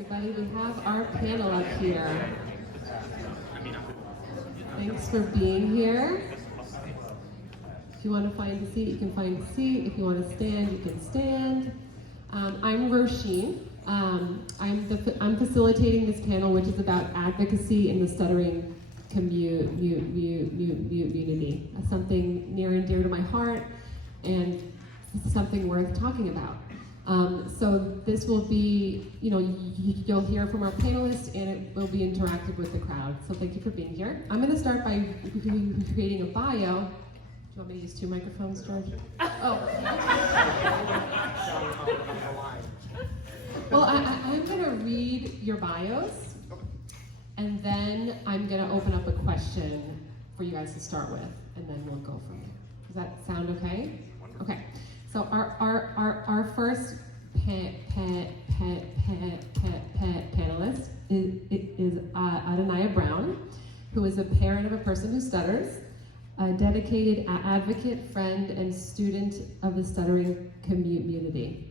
everybody. We have our panel up here. Thanks for being here. If you want to find a seat, you can find a seat. If you want to stand, you can stand. I'm Róisín. I'm facilitating this panel, which is about advocacy in the stuttering community. Something near and dear to my heart, and something worth talking about. So this will be, you'll hear from our panelists, and it will be interactive with the crowd. So thank you for being here. I'm going to start by creating a bio. Do you want me to use 2 microphones, George? Oh. Well, I'm going to read your bios, and then I'm going to open up a question for you guys to start with, and then we'll go from there. Does that sound okay? Okay. So our first panelist is Adannaya Brown, who is a parent of a person who stutters, a dedicated advocate, friend, and student of the stuttering community.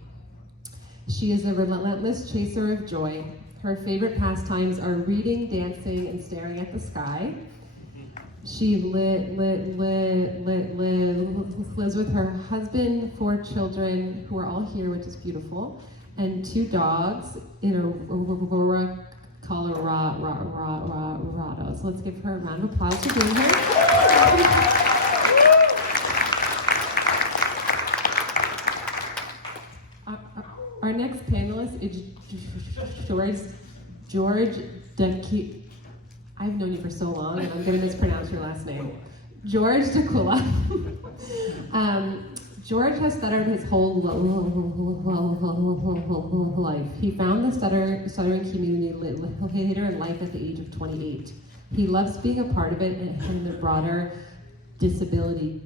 She is a relentless chaser of joy. Her favorite pastimes are reading, dancing, and staring at the sky. She lives with her husband, 4 children who are all here, which is beautiful, and 2 dogs in Aurora, Colorado. So let's give her a round of applause for being here. Our next panelist is George Daquila. I've known you for so long, and I'm going to mispronounce your last name. George Daquila. George has stuttered his whole life. He found the stuttering community later in life at the age of 28. He loves being a part of it and the broader disability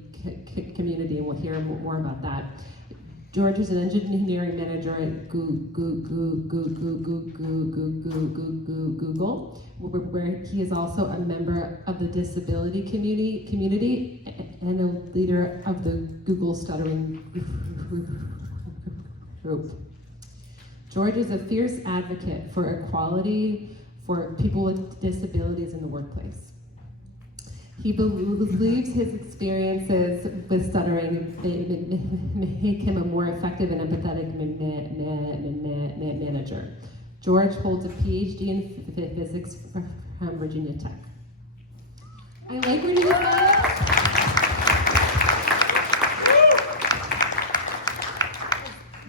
community, and we'll hear more about that. George is an engineering manager at Google, where he is also a member of the disability community and a leader of the Google Stuttering group. George is a fierce advocate for equality for people with disabilities in the workplace. He believes his experiences with stuttering make him a more effective and empathetic manager. George holds a PhD in physics from Virginia Tech. I like reading your bios.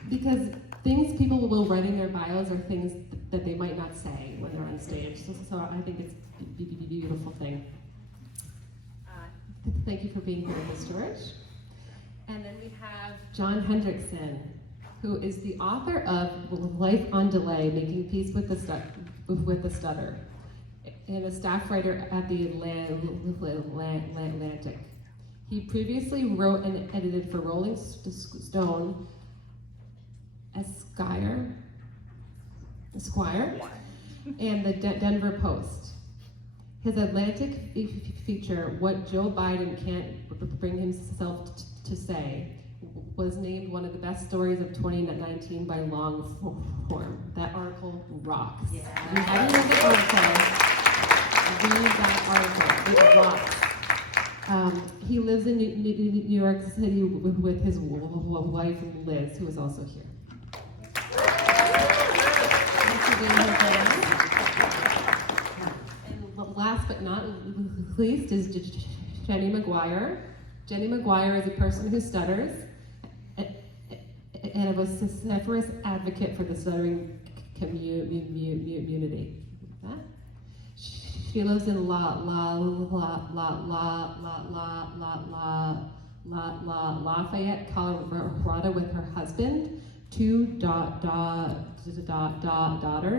Because things people will write in their bios are things that they might not say when they're on stage. So I think it's a beautiful thing. Thank you for being here, Ms. George. And then we have John Hendrickson, who is the author of Life on Delay, Making Peace with the Stutter, and a staff writer at the Atlantic. He previously wrote and edited for Rolling Stone, Esquire, and the Denver Post. His Atlantic feature, What Joe Biden Can't Bring Himself to Say, was named one of the best stories of 2019 by Longform. That article rocks. Yeah. If you haven't read the article, read that article. It rocks. He lives in New York City with his wife, Liz, who is also here. Thanks for being here, guys. Last but not least is Jenny McGuire. Jenny McGuire is a person who stutters and a vociferous advocate for the stuttering community. She lives in Lafayette, Colorado, with her husband, 2 daughters,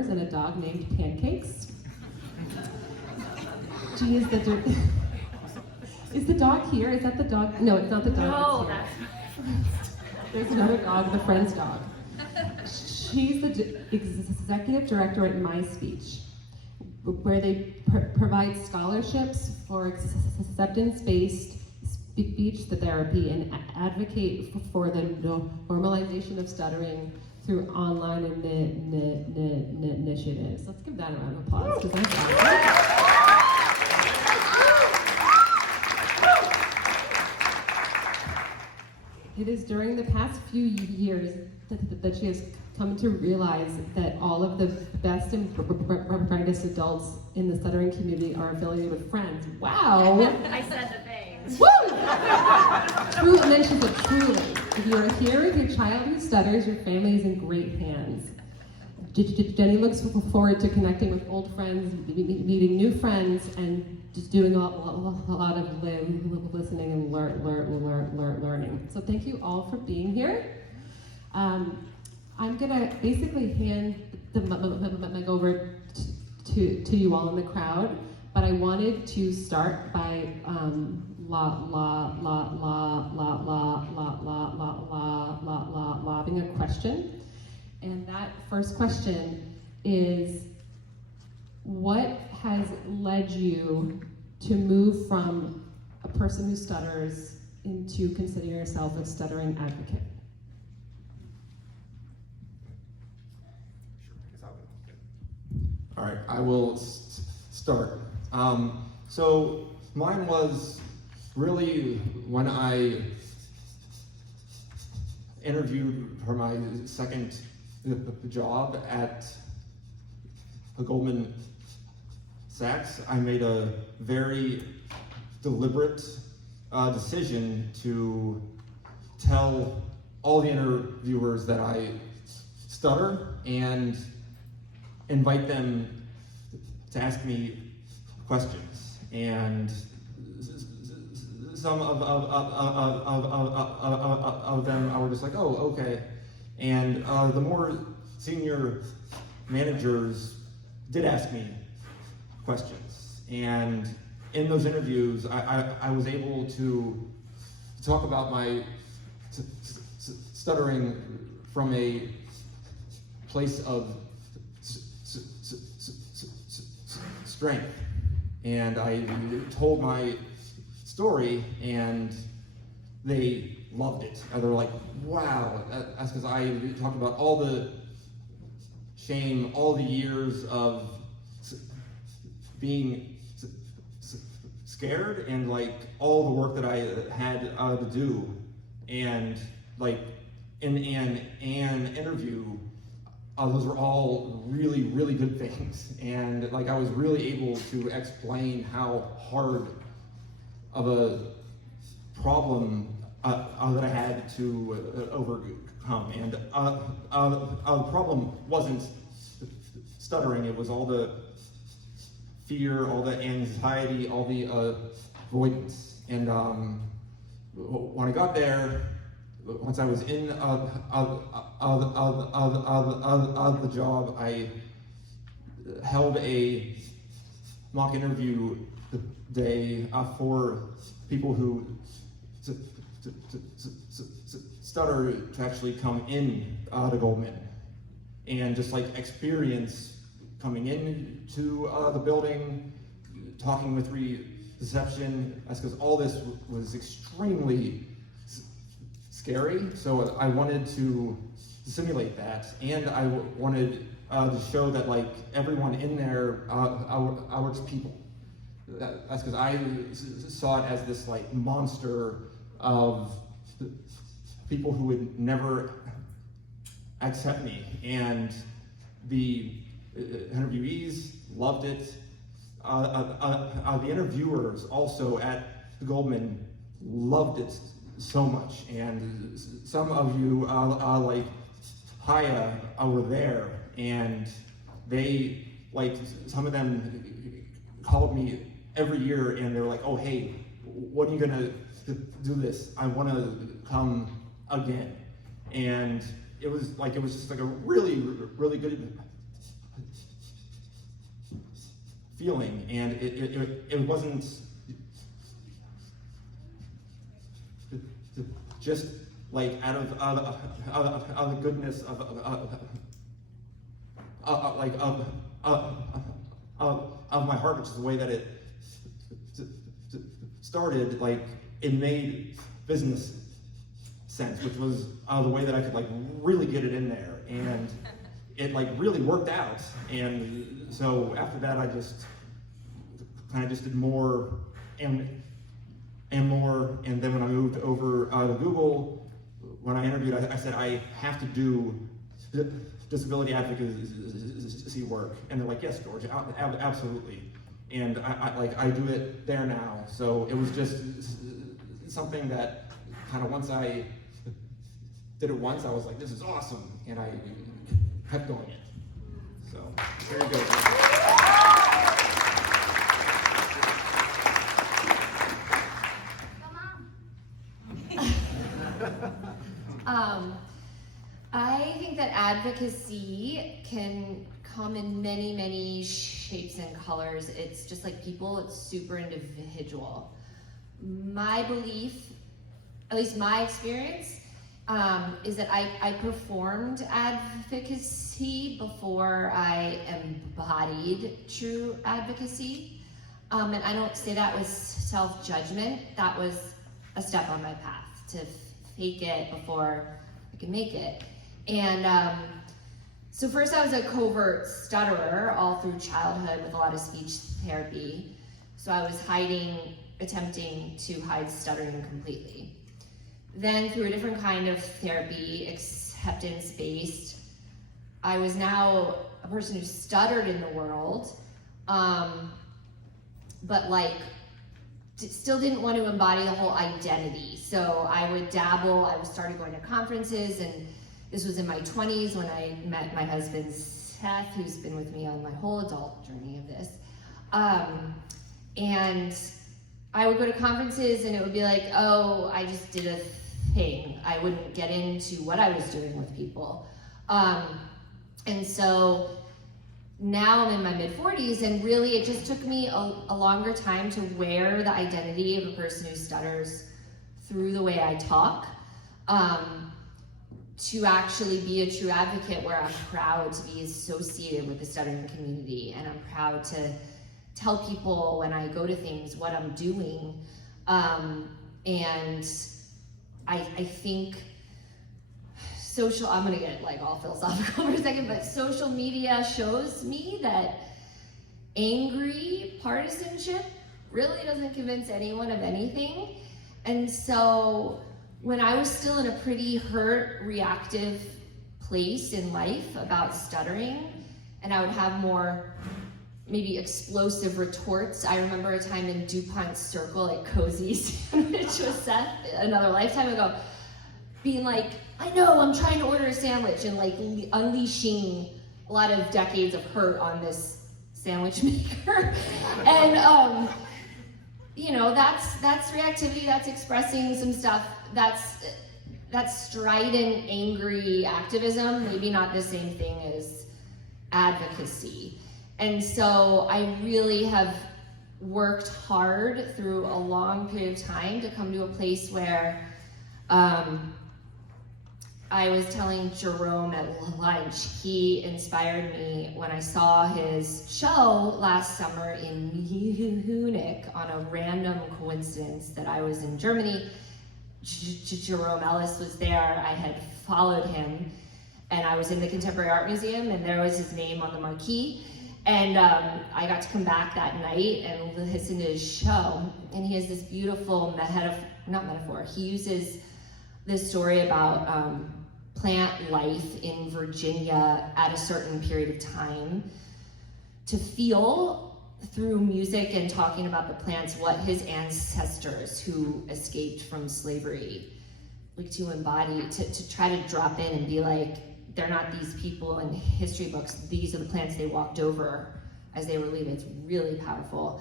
and a dog named Pancakes. She is is the dog here? Is that the dog? No, it's not the dog. No, that's here. There's another dog, the friend's dog. She's the executive director at My Speech, where they provide scholarships for acceptance-based speech therapy and advocate for the normalization of stuttering through online initiatives. Let's give that a round of applause, because that's awesome. It is during the past few years that she has come to realize that all of the best and brightest adults in the stuttering community are affiliated with Friends. Wow! I said the things. Woo! True, and then she said, truly, if you are here with your child who stutters, your family is in great hands. Jenny looks forward to connecting with old friends, meeting new friends, and just doing a lot of listening and learning. So thank you all for being here. I'm gonna basically hand the mic over to you all in the crowd, but I wanted to start by lobbing a question. And that first question is, what has led you to move from a person who stutters into considering yourself a stuttering advocate? All right, I will start. So mine was really when I interviewed for my second job at Goldman Sachs. I made a very deliberate decision to tell all the interviewers that I stutter and invite them to ask me questions. And some of them I were just like, oh, okay. And the more senior managers did ask me questions. And in those interviews, I was able to talk about my stuttering from a place of strength. And I told my story, and they loved it. And they're like, wow, that's because I talked about all the shame, all the years of being scared, and like all the work that I had to do. And like in an interview, those were all really, really good things. And like I was really able to explain how hard of a problem that I had to overcome. And the problem wasn't stuttering, it was all the fear, all the anxiety, all the avoidance. And when I got there, once I was in the job, I held a mock interview day for people who stutter to actually come in to Goldman and just like experience coming into the building, talking with reception. That's because all this was extremely scary. So I wanted to simulate that, and I wanted to show that like everyone in there are just people. That's because I saw it as this like monster of people who would never accept me, and the interviewees loved it. The interviewers also at Goldman loved it so much, and some of you like Haya were there, and they like some of them called me every year, and they're like, oh hey, when are you gonna do this? I want to come again. And it was just like a really, really good feeling. And it wasn't just like out of the goodness of my heart, which is the way that it started. Like it made business sense, which was the way that I could like really get it in there. and it like really worked out. And so after that, I just kind of just did more and more. And then when I moved over to Google, when I interviewed, I said I have to do disability advocacy work, and they're like, yes, George, absolutely. And I do it there now. So it was just something that kind of once I did it once, I was like, this is awesome, and I kept doing it. So very good. I think that advocacy can come in many, many shapes and colors. It's just like people, it's super individual. My belief, at least my experience, is that I performed advocacy before I embodied true advocacy. And I don't say that with self-judgment. That was a step on my path to fake it before I could make it. And so first I was a covert stutterer all through childhood with a lot of speech therapy. So I was attempting to hide stuttering completely. Then through a different kind of therapy, acceptance-based, I was now a person who stuttered in the world, but like still didn't want to embody the whole identity. So I would dabble, I started going to conferences, and this was in my 20s when I met my husband, Seth, who's been with me on my whole adult journey of this. And I would go to conferences and it would be like, oh, I just did a thing. I wouldn't get into what I was doing with people. And so now I'm in my mid-40s, and really it just took me a longer time to wear the identity of a person who stutters through the way I talk, to actually be a true advocate where I'm proud to be associated with the stuttering community, and I'm proud to tell people when I go to things what I'm doing. And I think I'm gonna get like all philosophical for a second, but social media shows me that angry partisanship really doesn't convince anyone of anything. And so when I was still in a pretty hurt, reactive place in life about stuttering, and I would have more maybe explosive retorts. I remember a time in DuPont's Circle at Cozy Sandwich with Seth, another lifetime ago, being like, I know, I'm trying to order a sandwich, and like unleashing a lot of decades of hurt on this sandwich maker. And you know, that's reactivity, that's expressing some stuff, that's strident, angry activism, maybe not the same thing as advocacy. And so I really have worked hard through a long period of time to come to a place where I was telling Jerome at lunch, he inspired me when I saw his show last summer in Munich on a random coincidence that I was in Germany. Jerome Ellis was there, I had followed him, and I was in the Contemporary Art Museum, and there was his name on the marquee. And I got to come back that night and listen to his show. And he has this beautiful he uses this story about plant life in Virginia at a certain period of time to feel through music and talking about the plants what his ancestors who escaped from slavery, like to embody, to try to drop in and be like, they're not these people in history books, these are the plants they walked over as they were leaving. It's really powerful,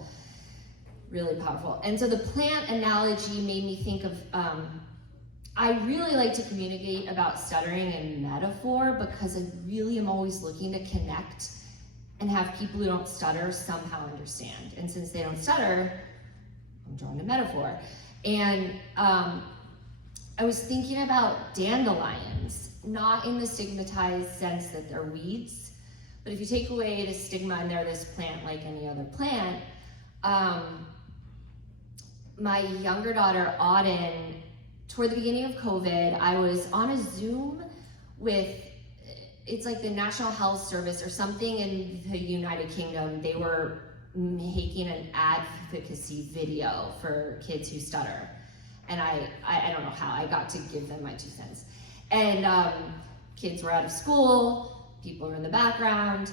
really powerful. And so the plant analogy made me think of, I really like to communicate about stuttering in metaphor because I really am always looking to connect and have people who don't stutter somehow understand. And since they don't stutter, I'm drawing a metaphor. And I was thinking about dandelions, not in the stigmatized sense that they're weeds, but if you take away the stigma and they're this plant like any other plant, my younger daughter, Auden, toward the beginning of COVID, I was on a Zoom with it's like the National Health Service or something in the United Kingdom, they were making an advocacy video for kids who stutter. And I don't know how, I got to give them my 2 cents. And kids were out of school, people were in the background.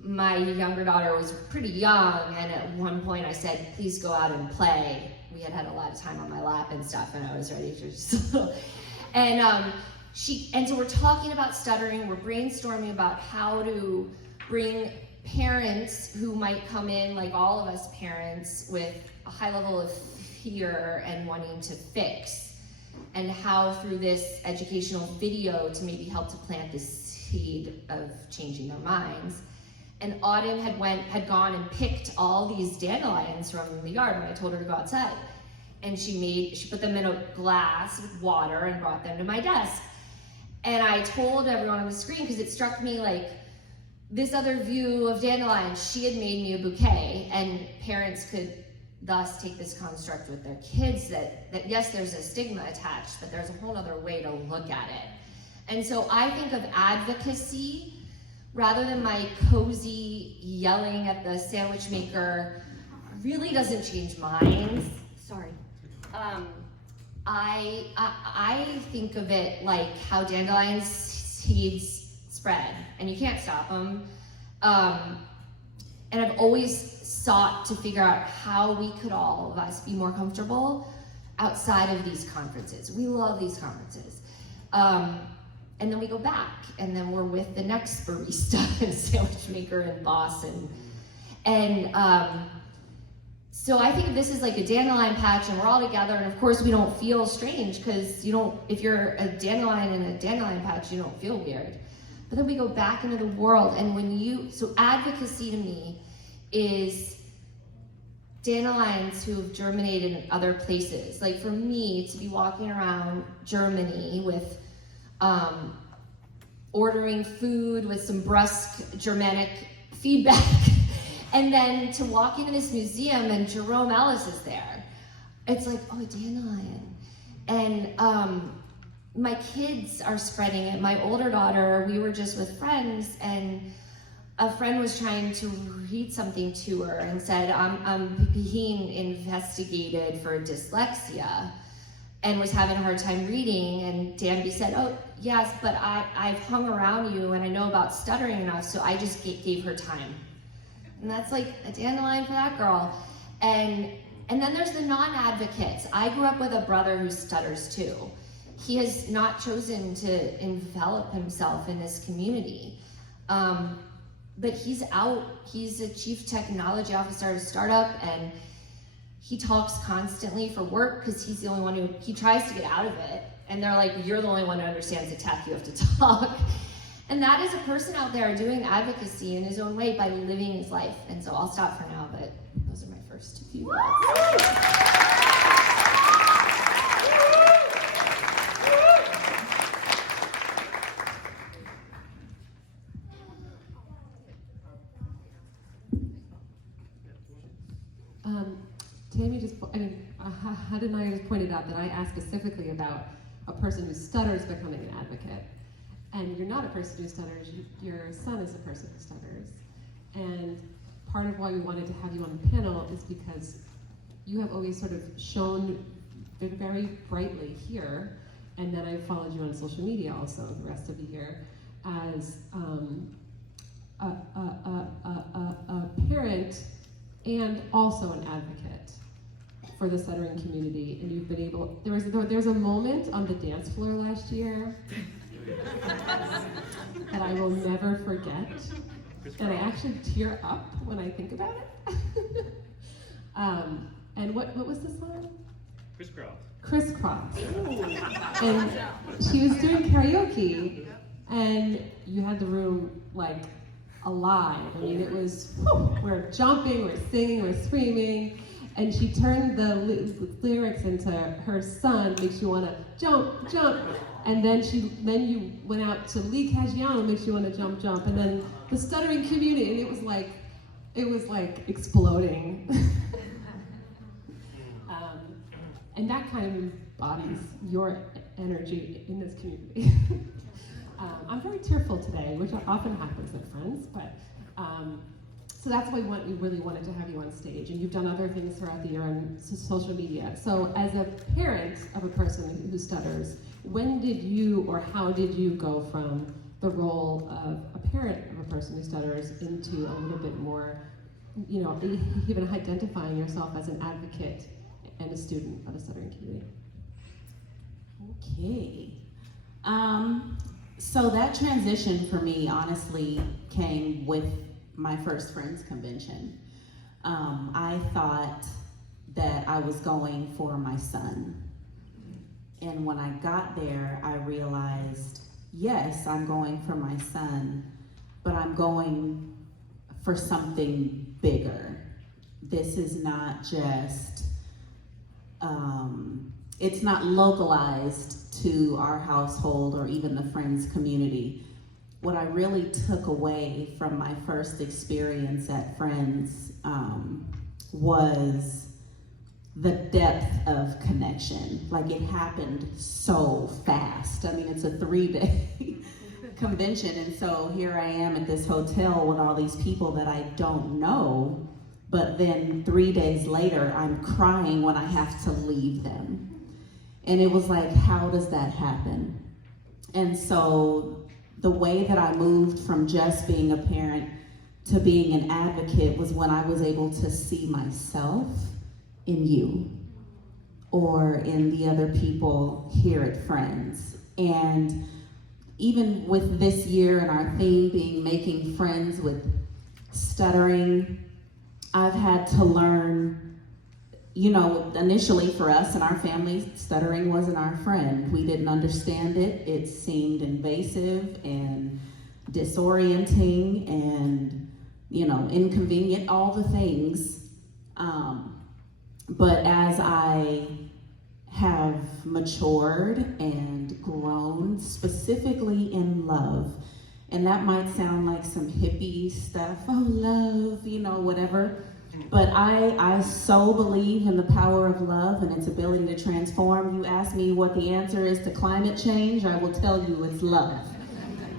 My younger daughter was pretty young, and at one point I said, please go out and play. We had a lot of time on my lap and stuff, and I was ready to just and so we're talking about stuttering, we're brainstorming about how to bring parents who might come in, like all of us parents, with a high level of fear and wanting to fix, and how through this educational video to maybe help to plant the seed of changing their minds. And Autumn had gone and picked all these dandelions from the yard when I told her to go outside. And she put them in a glass with water and brought them to my desk. And I told everyone on the screen, because it struck me like this other view of dandelions, she had made me a bouquet, and parents could thus take this construct with their kids that yes, there's a stigma attached, but there's a whole other way to look at it. And so I think of advocacy, rather than my cozy yelling at the sandwich maker, really doesn't change minds. Sorry. I think of it like how dandelion seeds spread, and you can't stop them. And I've always sought to figure out how we could all of us be more comfortable outside of these conferences. We love these conferences. And then we go back, and then we're with the next barista and sandwich maker and boss, and so I think of this is like a dandelion patch, and we're all together, and of course we don't feel strange, because if you're a dandelion in a dandelion patch, you don't feel weird. But then we go back into the world, and so advocacy to me is dandelions who have germinated in other places. Like for me, to be walking around Germany with ordering food with some brusque Germanic feedback, and then to walk into this museum and Jerome Ellis is there. It's like, oh, a dandelion. And my kids are spreading it. My older daughter, we were just with friends, and a friend was trying to read something to her and said, I'm being investigated for dyslexia, and was having a hard time reading. And Danby said, oh, yes, but I've hung around you and I know about stuttering enough, so I just gave her time. And that's like a dandelion for that girl. And then there's the non-advocates. I grew up with a brother who stutters too. He has not chosen to envelop himself in this community. But he's out, he's a chief technology officer at a startup, and he talks constantly for work because he's the only one he tries to get out of it. And they're like, you're the only one who understands the tech, you have to talk. And that is a person out there doing advocacy in his own way by living his life. And so I'll stop for now, but those are my first few words. Adannaya just pointed out that I asked specifically about a person who stutters becoming an advocate. And you're not a person who stutters, your son is a person who stutters. And part of why we wanted to have you on the panel is because you have always sort of shone very brightly here, and then I followed you on social media also the rest of the year as a parent and also an advocate for the stuttering community. And you've been able, there was a moment on the dance floor last year that I will never forget, and I actually tear up when I think about it. And what was the song? Crisscross. And she was doing karaoke, and you had the room like alive. I mean, it was, we're jumping, we're singing, we're screaming, and she turned the lyrics into her son makes you want to jump, jump, and then you went out to Lee Caggiano makes you want to jump, jump, and then the stuttering community, and it was like exploding. And that kind of embodies your energy in this community. I'm very tearful today, which often happens at Friends, but so that's why we really wanted to have you on stage, and you've done other things throughout the year on social media. So as a parent of a person who stutters, when did you or how did you go from the role of a parent of a person who stutters into a little bit more, you know, even identifying yourself as an advocate and a student of a stuttering community? Okay. So that transition for me honestly came with my first Friends convention. I thought that I was going for my son. And when I got there, I realized, yes, I'm going for my son, but I'm going for something bigger. This is not just, it's not localized to our household or even the Friends community. What I really took away from my first experience at Friends was the depth of connection. Like, it happened so fast. I mean, it's a 3-day convention, and so here I am at this hotel with all these people that I don't know, but then 3 days later, I'm crying when I have to leave them. And it was like, how does that happen? And so the way that I moved from just being a parent to being an advocate was when I was able to see myself in you or in the other people here at Friends. And even with this year and our theme being making friends with stuttering, I've had to learn, you know, initially for us and our family, stuttering wasn't our friend. We didn't understand it. It seemed invasive and disorienting and, you know, inconvenient, all the things. But as I have matured and grown, specifically in love, and that might sound like some hippie stuff, oh, love, you know, whatever. But I so believe in the power of love and its ability to transform. You ask me what the answer is to climate change, I will tell you it's love,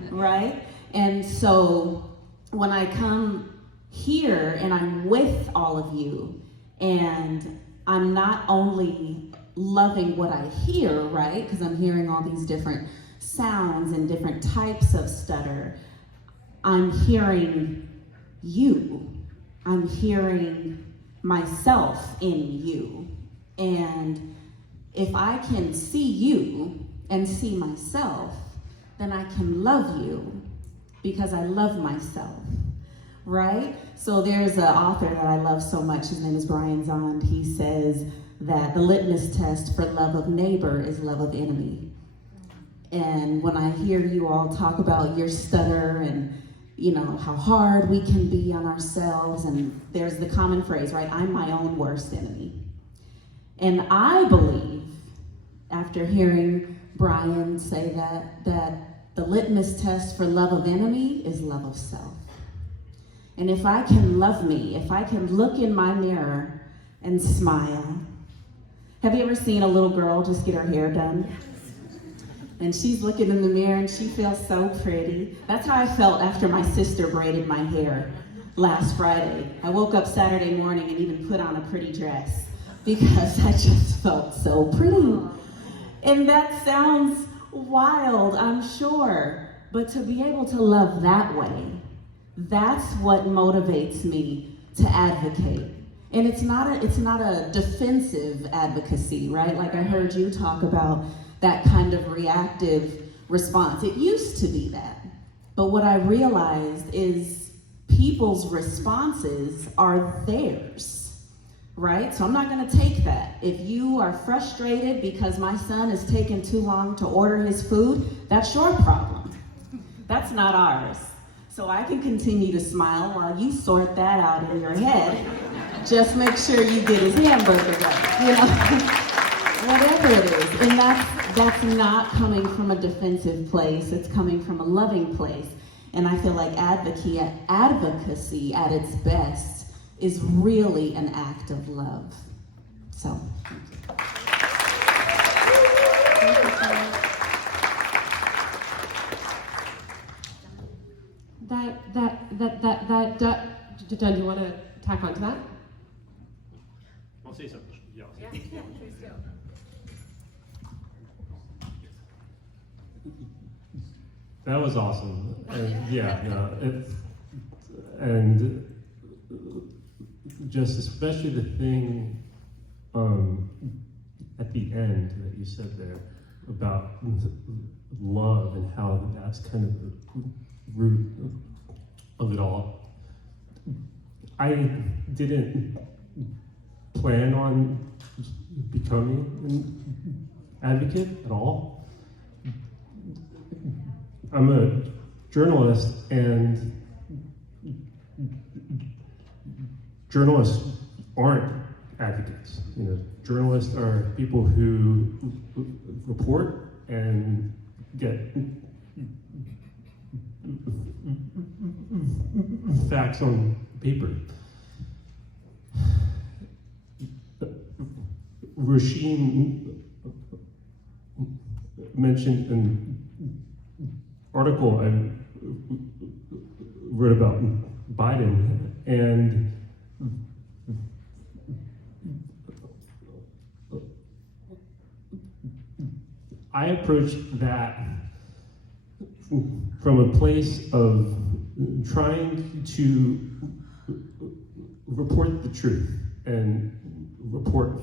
right? And so when I come here and I'm with all of you, and I'm not only loving what I hear, right? Because I'm hearing all these different sounds and different types of stutter. I'm hearing you. I'm hearing myself in you. And if I can see you and see myself, then I can love you because I love myself, right? So there's an author that I love so much. His name is Brian Zond. He says that the litmus test for love of neighbor is love of enemy. And when I hear you all talk about your stutter and, you know, how hard we can be on ourselves, and there's the common phrase, right? I'm my own worst enemy. And I believe, after hearing Brian say that the litmus test for love of enemy is love of self. And if I can love me, if I can look in my mirror and smile. Have you ever seen a little girl just get her hair done? And she's looking in the mirror and she feels so pretty. That's how I felt after my sister braided my hair last Friday. I woke up Saturday morning and even put on a pretty dress because I just felt so pretty. And that sounds wild, I'm sure, but to be able to love that way, that's what motivates me to advocate. And it's not a defensive advocacy, right? Like I heard you talk about that kind of reactive response. It used to be that. But what I realized is people's responses are theirs, right? So I'm not gonna take that. If you are frustrated because my son is taking too long to order his food, that's your problem. That's not ours. So I can continue to smile while you sort that out in your head. Just make sure you get his hamburger right, you know? Whatever it is. And that's not coming from a defensive place. It's coming from a loving place. And I feel like advocacy at its best is really an act of love. So, thank you. Jen, do you want to tack onto that? I'll say something. Yeah. Please do. That was awesome. And yeah, no, and just especially the thing at the end that you said there about love and how that's kind of the root of it all. I didn't plan on becoming an advocate at all. I'm a journalist, and journalists aren't advocates. You know, journalists are people who report and get facts on paper. Róisín mentioned an article I wrote about Biden, and I approached that from a place of trying to report the truth and report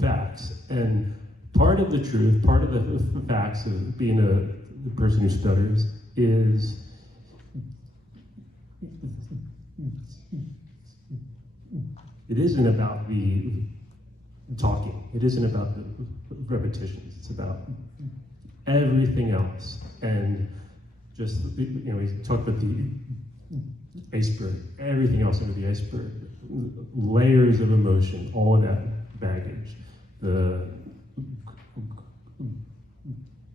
facts. And part of the truth, part of the facts of being a person who stutters is it isn't about the talking. It isn't about the repetitions. It's about everything else. And just, you know, we talked about the iceberg, everything else under the iceberg, layers of emotion, all of that baggage, the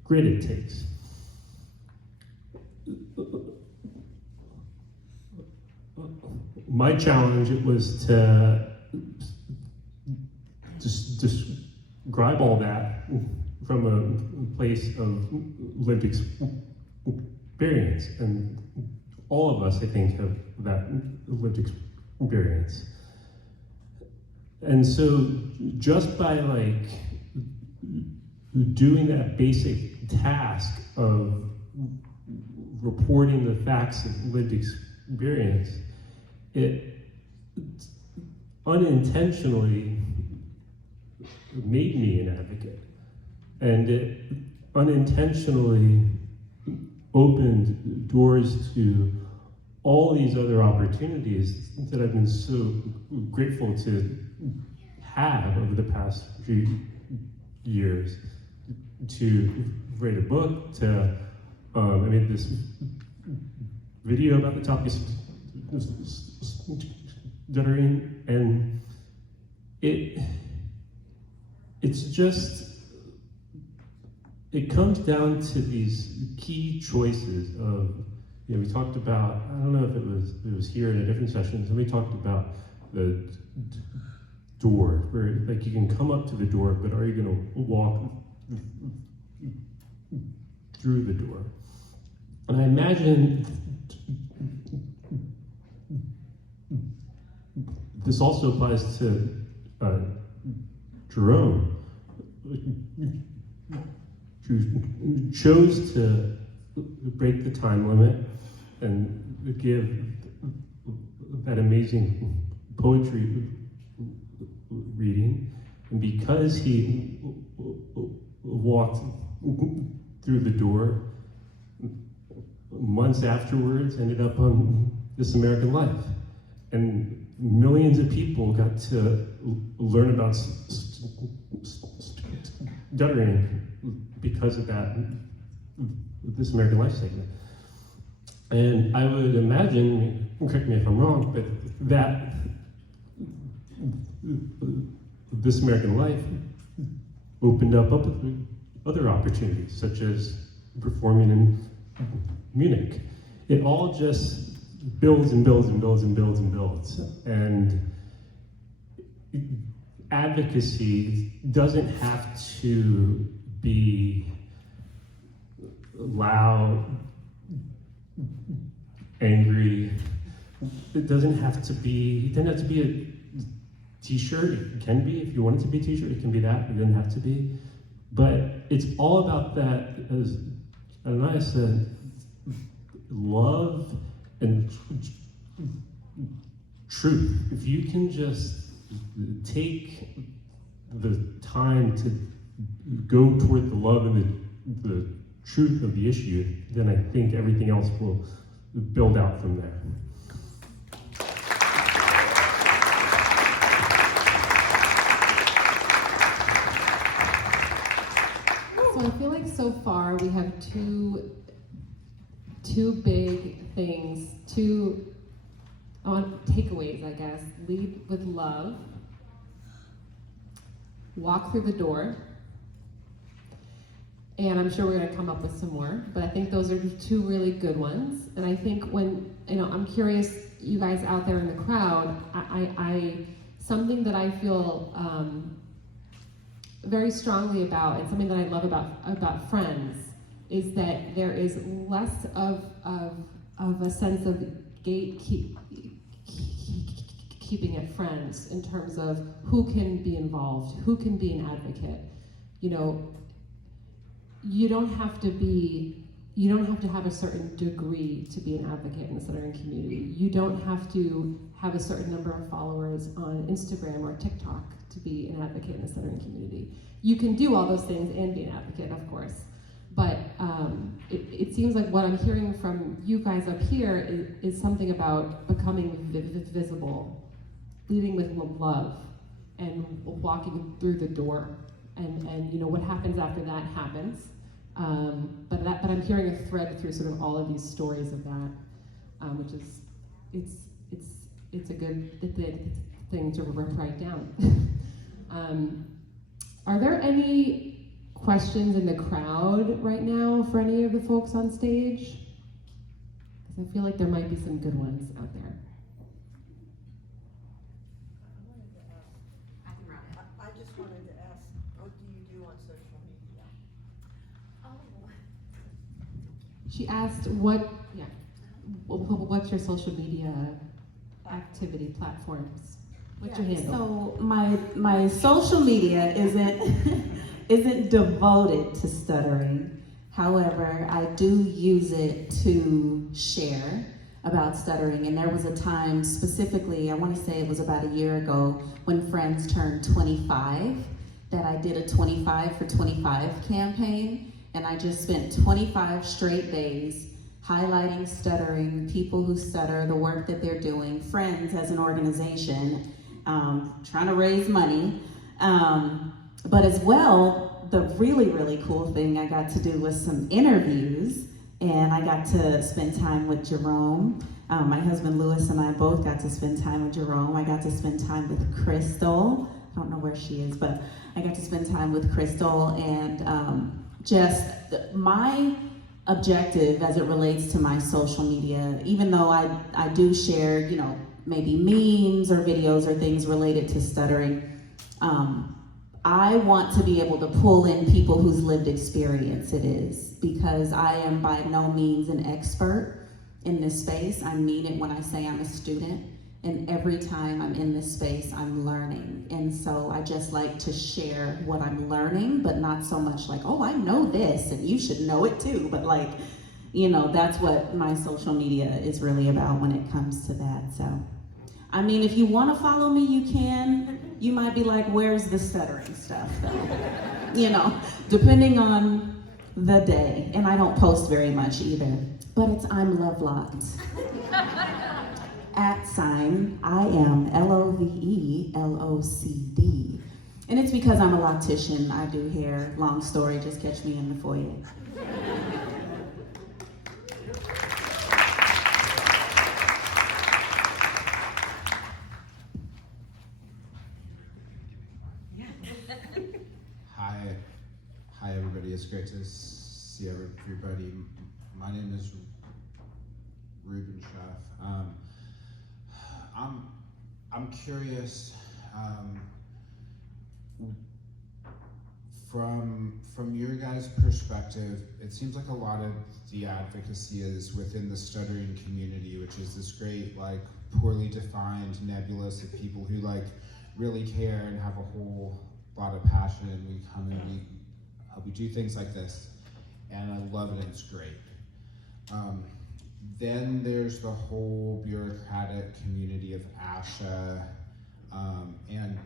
grit it takes. My challenge was to just describe all that from a place of lived experience, and all of us, I think, have that lived experience. And so just by like doing that basic task of reporting the facts of lived experience, it unintentionally made me an advocate, and it unintentionally opened doors to all these other opportunities that I've been so grateful to have over the past few years, to write a book, to I made this video about the topic of stuttering, and it's just, it comes down to these key choices of, you know, we talked about, I don't know if it was here in a different session, somebody talked about the door, where like you can come up to the door, but are you gonna walk through the door? And I imagine this also applies to Jerome, who chose to break the time limit and give that amazing poetry reading. And because he walked through the door, months afterwards ended up on This American Life. And millions of people got to learn about stuttering because of that This American Life segment. And I would imagine, correct me if I'm wrong, but that This American Life opened up other opportunities, such as performing in Munich. It all just builds and builds and builds and builds and builds. And advocacy doesn't have to be loud angry. It doesn't have to be a t-shirt. It can be, if you want it to be a t-shirt, it can be that. It doesn't have to be. But it's all about that, as Adannaya said, love and truth. If you can just take the time to go toward the love and the truth of the issue, then I think everything else will build out from there. So I feel like so far we have two big things, two takeaways, I guess. Lead with love, walk through the door, and I'm sure we're going to come up with some more, but I think those are two really good ones. And I think when, I'm curious, you guys out there in the crowd, I something that I feel very strongly about, and something that I love about Friends, is that there is less of a sense of keeping at Friends in terms of who can be involved, who can be an advocate. You don't have to have a certain degree to be an advocate in the stuttering community. You don't have to have a certain number of followers on Instagram or TikTok to be an advocate in the stuttering community. You can do all those things and be an advocate, of course. But it seems like what I'm hearing from you guys up here is something about becoming visible, leading with love, and walking through the door. And what happens after that happens. But I'm hearing a thread through sort of all of these stories of that, which is it's a good thing to write down. Are there any questions in the crowd right now for any of the folks on stage? Because I feel like there might be some good ones out there. I just wanted to ask, what do you do on social media? She asked what's your social media activity platforms? What's your handle? So my social media isn't devoted to stuttering. However, I do use it to share about stuttering. And there was a time specifically, I want to say it was about a year ago, when Friends turned 25, that I did a 25 for 25 campaign. And I just spent 25 straight days highlighting stuttering, people who stutter, the work that they're doing, Friends as an organization, trying to raise money. But as well, the really, really cool thing I got to do was some interviews, and I got to spend time with Jerome. My husband Lewis and I both got to spend time with Jerome. I got to spend time with Crystal. I don't know where she is, but I got to spend time with Crystal, and just my objective as it relates to my social media, even though I do share, maybe memes or videos or things related to stuttering, I want to be able to pull in people whose lived experience it is, because I am by no means an expert in this space. I mean it when I say I'm a student, and every time I'm in this space, I'm learning. And so I just like to share what I'm learning, but not so much like, oh, I know this and you should know it too, but that's what my social media is really about when it comes to that. So, I mean, if you want to follow me, you can. You might be like, where's the stuttering stuff, though? Depending on the day. And I don't post very much either, but I'm Lovelocked. @ I am LOVELOCD. And it's because I'm a loctician. I do hair. Long story, just catch me in the foyer. Hi everybody, it's great to see everybody. My name is Ruben Schaff. I'm curious, from your guys' perspective, it seems like a lot of the advocacy is within the stuttering community, which is this great, like, poorly defined nebulous of people who, like, really care and have a whole lot of passion, and we come and we do things like this, and I love it, and it's great. Then there's the whole bureaucratic community of ASHA, and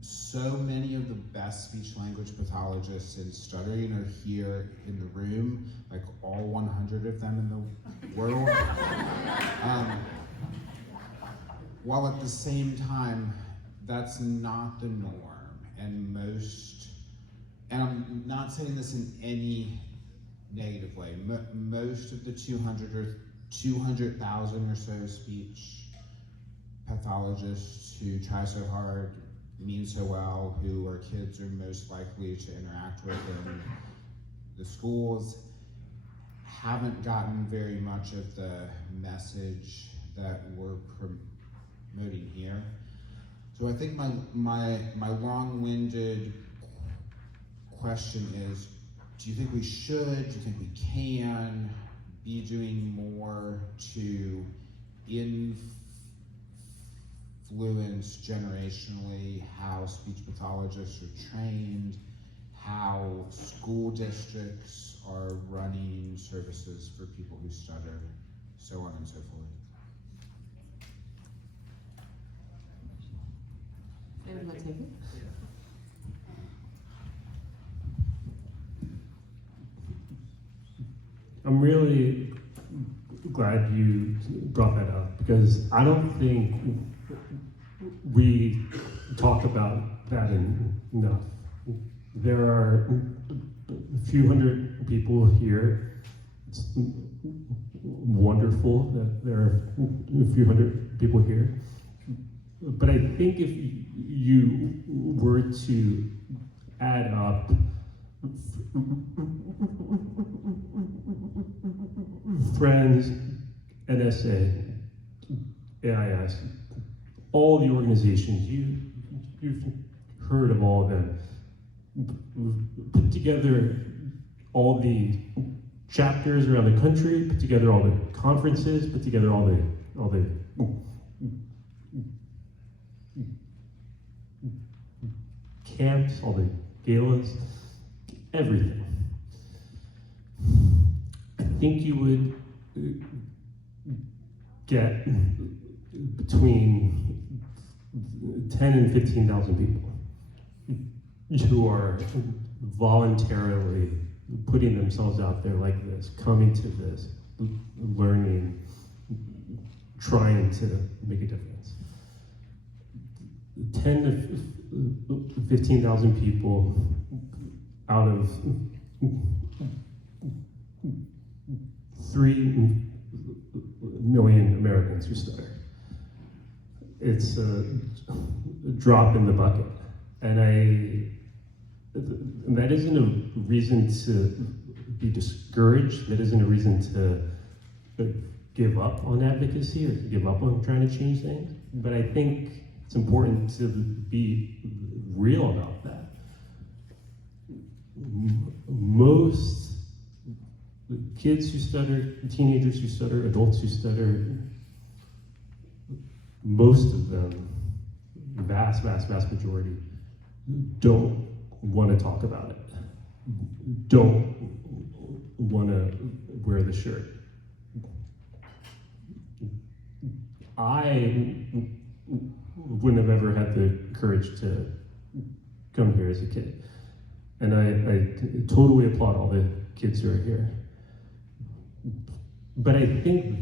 so many of the best speech language pathologists in stuttering are here in the room, like all 100 of them in the world. While at the same time, that's not the norm, and I'm not saying this in any negative way, most of the 200,000 or so speech pathologists who try so hard, mean so well, who our kids are most likely to interact with in the schools, haven't gotten very much of the message that we're promoting here. So I think my long-winded question is, do you think we should, do you think we can be doing more to influence generationally how speech pathologists are trained, how school districts are running services for people who stutter, so on and so forth? Anyone want to take it? I'm really glad you brought that up, because I don't think we talk about that enough. There are a few hundred people here. It's wonderful that there are a few hundred people here. But I think if you were to add up Friends, NSA, AIS, all the organizations, you've heard of all of them. Put together all the chapters around the country, put together all the conferences, put together all the camps, all the galas, everything. I think you would get between 10 and 15,000 people who are voluntarily putting themselves out there like this, coming to this, learning, trying to make a difference. 10 to 15,000 people out of 3 million Americans who stutter. It's a drop in the bucket. And that isn't a reason to be discouraged. That isn't a reason to give up on advocacy or to give up on trying to change things. But I think it's important to be real about that. Most kids who stutter, teenagers who stutter, adults who stutter, most of them, vast majority, don't want to talk about it, don't want to wear the shirt. I wouldn't have ever had the courage to come here as a kid. And I totally applaud all the kids who are here. But I think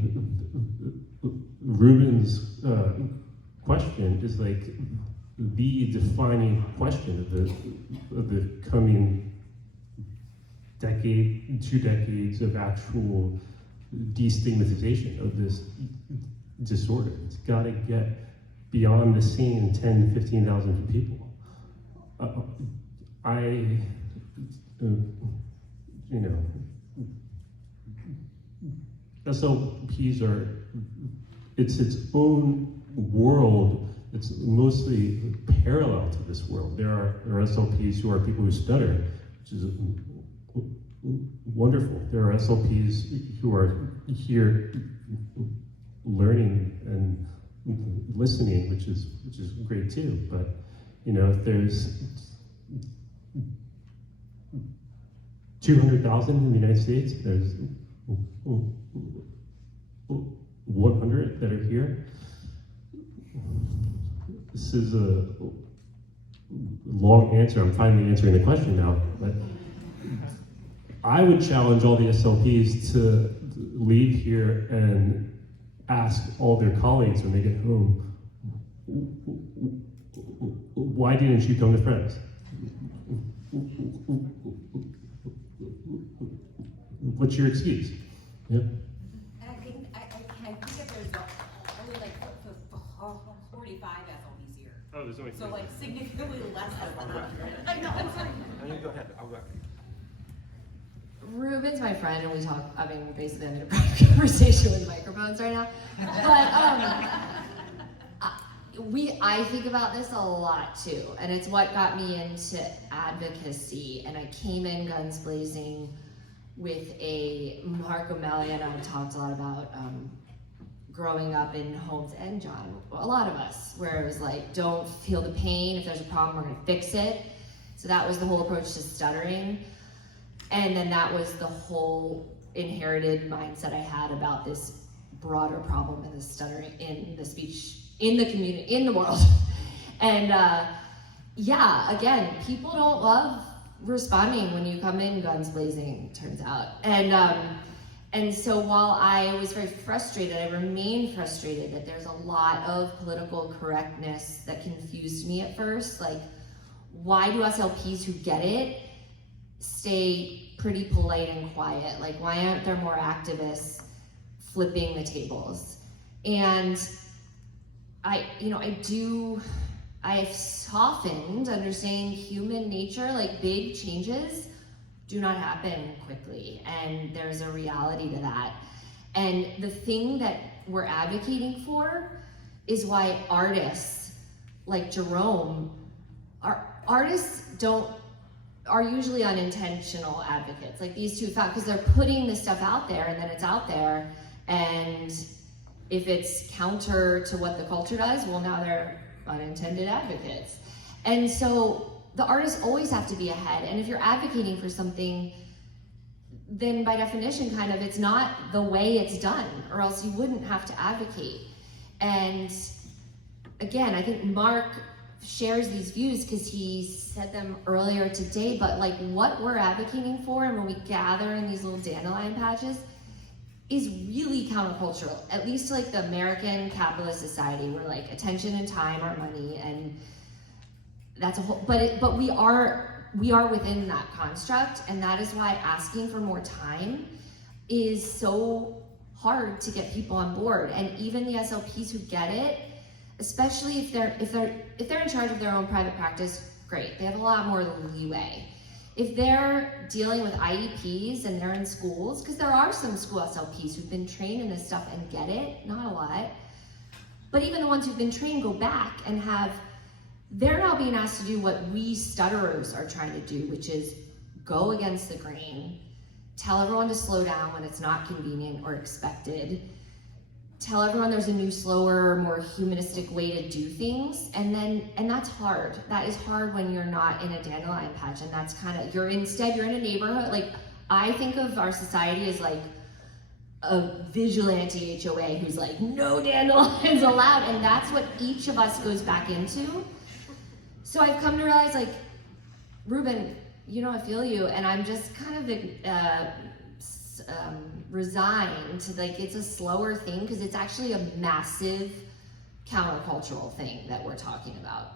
Ruben's question is like the defining question of the coming decade, 2 decades of actual destigmatization of this disorder. It's got to get beyond the same 10 to 15,000 people. SLPs are, it's its own world it's mostly parallel to this world. There are SLPs who are people who stutter, which is wonderful. There are SLPs who are here learning and listening, which is great too. But if there's 200,000 in the United States, there's 100 that are here. This is a long answer. I'm finally answering the question now, but I would challenge all the SLPs to leave here and ask all their colleagues when they get home, why didn't you come to Friends? What's your excuse? Yeah. And I think that there's only like 45 SLPs here. Oh, there's only So like significantly less than 100. I know, I'm sorry. Go ahead. I'll go after you. Ruben's my friend, and we talk. I mean, basically, I'm in a private conversation with microphones right now. But I think about this a lot too, and it's what got me into advocacy. And I came in guns blazing with Mark O'Malley and I talked a lot about growing up in homes, and John, a lot of us, where it was like, don't feel the pain. If there's a problem, we're gonna fix it. So that was the whole approach to stuttering. And then that was the whole inherited mindset I had about this broader problem in the stuttering, in the speech, in the community, in the world. And yeah, again, people don't love responding when you come in guns blazing, turns out. And so while I was very frustrated, I remain frustrated that there's a lot of political correctness that confused me at first. Like, why do SLPs who get it stay pretty polite and quiet? Like, why aren't there more activists flipping the tables? And I've softened understanding human nature. Like, big changes do not happen quickly, and there's a reality to that. And the thing that we're advocating for is why artists like Jerome, artists are usually unintentional advocates. Like these two facts, because they're putting this stuff out there, and then it's out there, and if it's counter to what the culture does, well, now they're unintended advocates. And so the artists always have to be ahead. And if you're advocating for something, then by definition, kind of, it's not the way it's done, or else you wouldn't have to advocate. And again, I think Mark shares these views because he said them earlier today, but like what we're advocating for, and when we gather in these little dandelion patches, is really countercultural, at least to like the American capitalist society, where like attention and time are money, and that's a whole, but we are within that construct, and that is why asking for more time is so hard to get people on board. And even the SLPs who get it, especially if they're in charge of their own private practice, great, they have a lot more leeway. If they're dealing with IEPs and they're in schools, because there are some school SLPs who've been trained in this stuff and get it, not a lot, but even the ones who've been trained go back and they're now being asked to do what we stutterers are trying to do, which is go against the grain, tell everyone to slow down when it's not convenient or expected, tell everyone there's a new, slower, more humanistic way to do things, and that's hard. That is hard when you're not in a dandelion patch, and that's kind of, you're in a neighborhood. Like, I think of our society as like a vigilante HOA who's like, no dandelions allowed, and that's what each of us goes back into. So I've come to realize, like, Ruben, I feel you, and I'm just kind of resigned to, like, it's a slower thing, because it's actually a massive countercultural thing that we're talking about.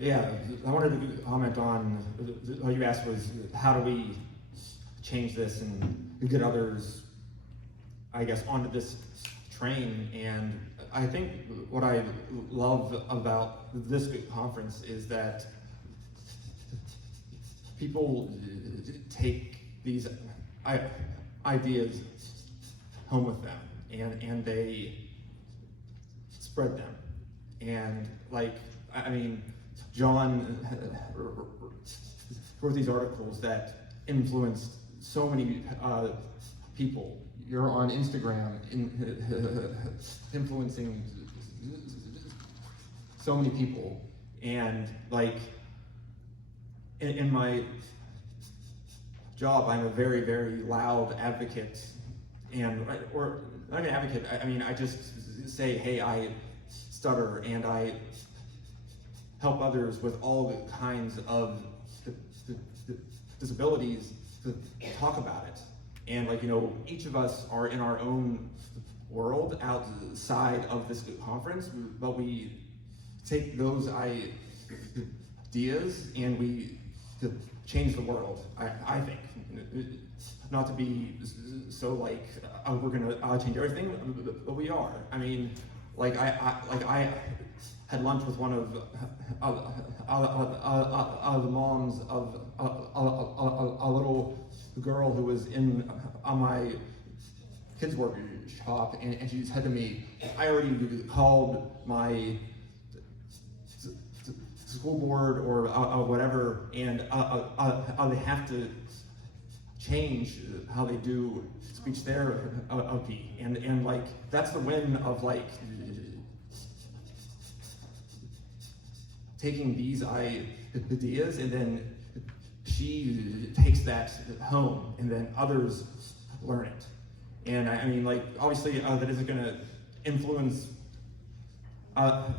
Yeah, I wanted to comment on what you asked was, how do we change this and get others, I guess, onto this train? And I think what I love about this conference is that people take these ideas home with them, and they spread them. And like, I mean, John wrote these articles that influenced so many people. You're on Instagram influencing so many people. And like, in my job, I'm a very, very loud advocate, or not an advocate, I mean, I just say, hey, I stutter, and I help others with all kinds of disabilities to talk about it. And like, you know, each of us are in our own world outside of this conference, but we take those ideas and we change the world, I think. Not to be so like, we're gonna change everything, but we are. I mean, like I had lunch with one of the moms of a little girl who was on my kids' workshop, and she said to me, I already called my school board or whatever, and they have to change how they do speech therapy, and like, that's the win of like taking these ideas, and then she takes that home, and then others learn it. And I mean, like, obviously that isn't going to influence other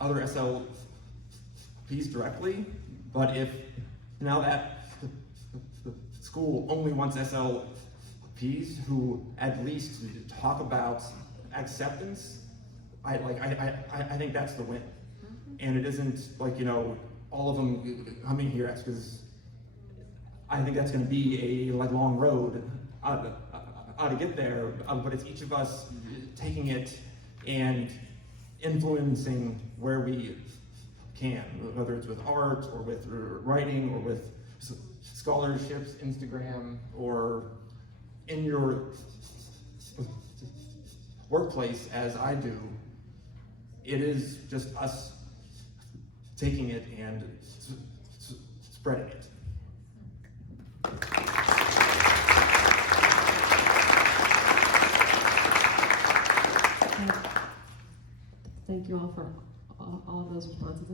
SLPs directly, but if now that school only wants SLPs who at least talk about acceptance, I think that's the win. And it isn't like, you know, all of them coming here, because I think that's going to be a like long road to get there, but it's each of us taking it and influencing where we can, whether it's with art or with writing or with scholarships, Instagram, or in your workplace as I do. It is just us taking it and spreading it. Thank you all for all of those responses.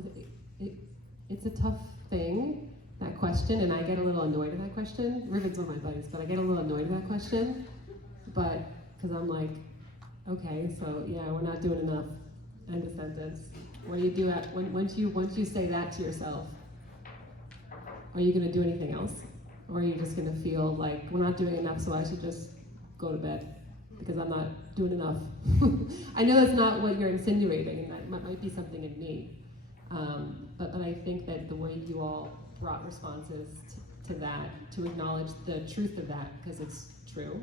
It's a tough thing, that question, and I get a little annoyed at that question. Ruben's one of my buddies, but I get a little annoyed at that question. But, because I'm like, okay, so yeah, we're not doing enough. End of sentence. What do you do once you say that to yourself? Are you going to do anything else? Or are you just going to feel like, we're not doing enough, so I should just go to bed because I'm not doing enough? I know that's not what you're insinuating, and that might be something in me. But I think that the way you all brought responses to that, to acknowledge the truth of that, because it's true,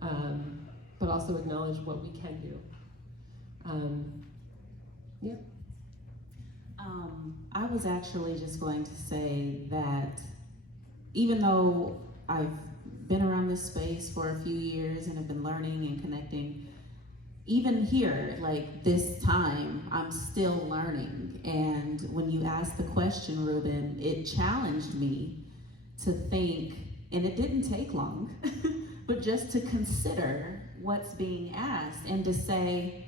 but also acknowledge what we can do. Yeah. I was actually just going to say that even though I've been around this space for a few years and have been learning and connecting, even here, like this time, I'm still learning. And when you asked the question, Ruben, it challenged me to think, and it didn't take long, but just to consider what's being asked and to say,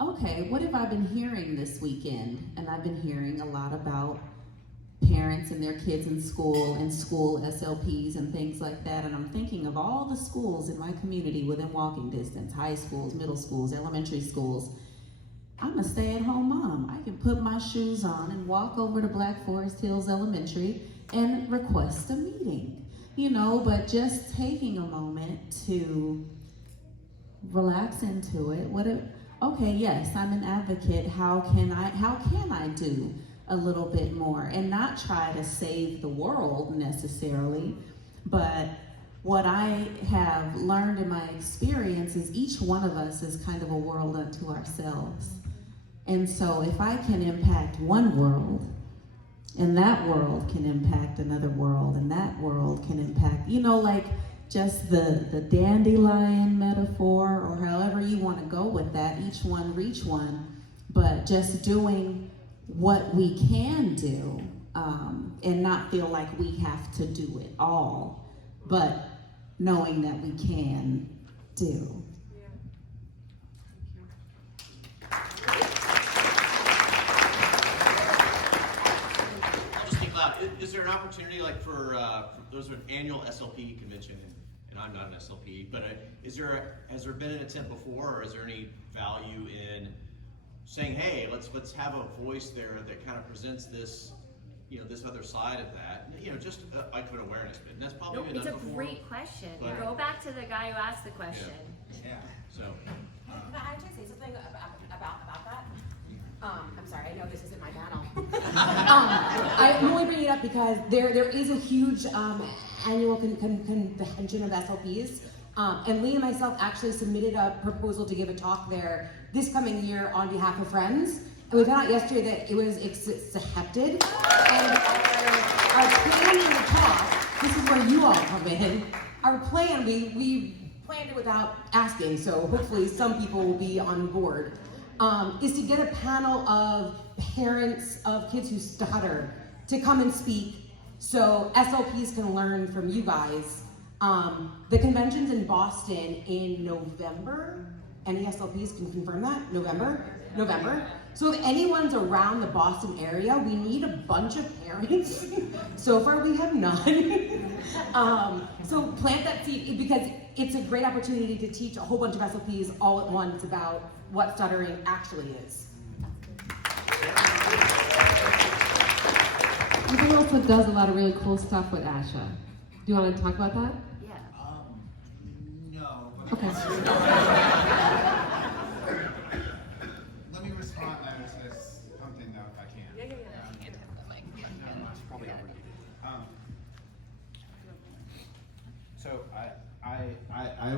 okay, what have I been hearing this weekend? And I've been hearing a lot about parents and their kids in school and school SLPs and things like that. And I'm thinking of all the schools in my community within walking distance, high schools, middle schools, elementary schools. I'm a stay-at-home mom. I can put my shoes on and walk over to Black Forest Hills Elementary and request a meeting, you know, but just taking a moment to relax into it. Okay, yes, I'm an advocate. How can I do a little bit more, and not try to save the world necessarily, but what I have learned in my experience is each one of us is kind of a world unto ourselves. And so if I can impact one world, and that world can impact another world, and that world can impact, you know, like just the dandelion metaphor, or however you want to go with that, each one reach one, but just doing what we can do, and not feel like we have to do it all, but knowing that we can do. Just think loud. Is there an opportunity, like for those are an annual SLP convention, and I'm not an SLP, but has there been an attempt before, or is there any value in saying, hey, let's have a voice there that kind of presents this, this other side of that, just like an awareness bit, and that's probably been It's done a before. great question. But- Go back to the guy who asked the question. Yeah. So. Can I actually say something about that? I'm sorry, I know this isn't my panel. I'm only bringing it up because there is a huge annual convention of SLPs, and Lee and myself actually submitted a proposal to give a talk there this coming year on behalf of Friends. And we found out yesterday that it was accepted. And our plan for the talk, this is where you all come in. Our plan, we planned it without asking, so hopefully some people will be on board, is to get a panel of parents of kids who stutter to come and speak so SLPs can learn from you guys. The convention's in Boston in November. Any SLPs can confirm that? November? So if anyone's around the Boston area, we need a bunch of parents. So far we have none. So plant that seed, because it's a great opportunity to teach a whole bunch of SLPs all at once about what stuttering actually is. He also does a lot of really cool stuff with Asha. Do you want to talk about that? Yeah. No. Okay. Let me respond now to something though, if I can. Yeah. No, it's probably over. So I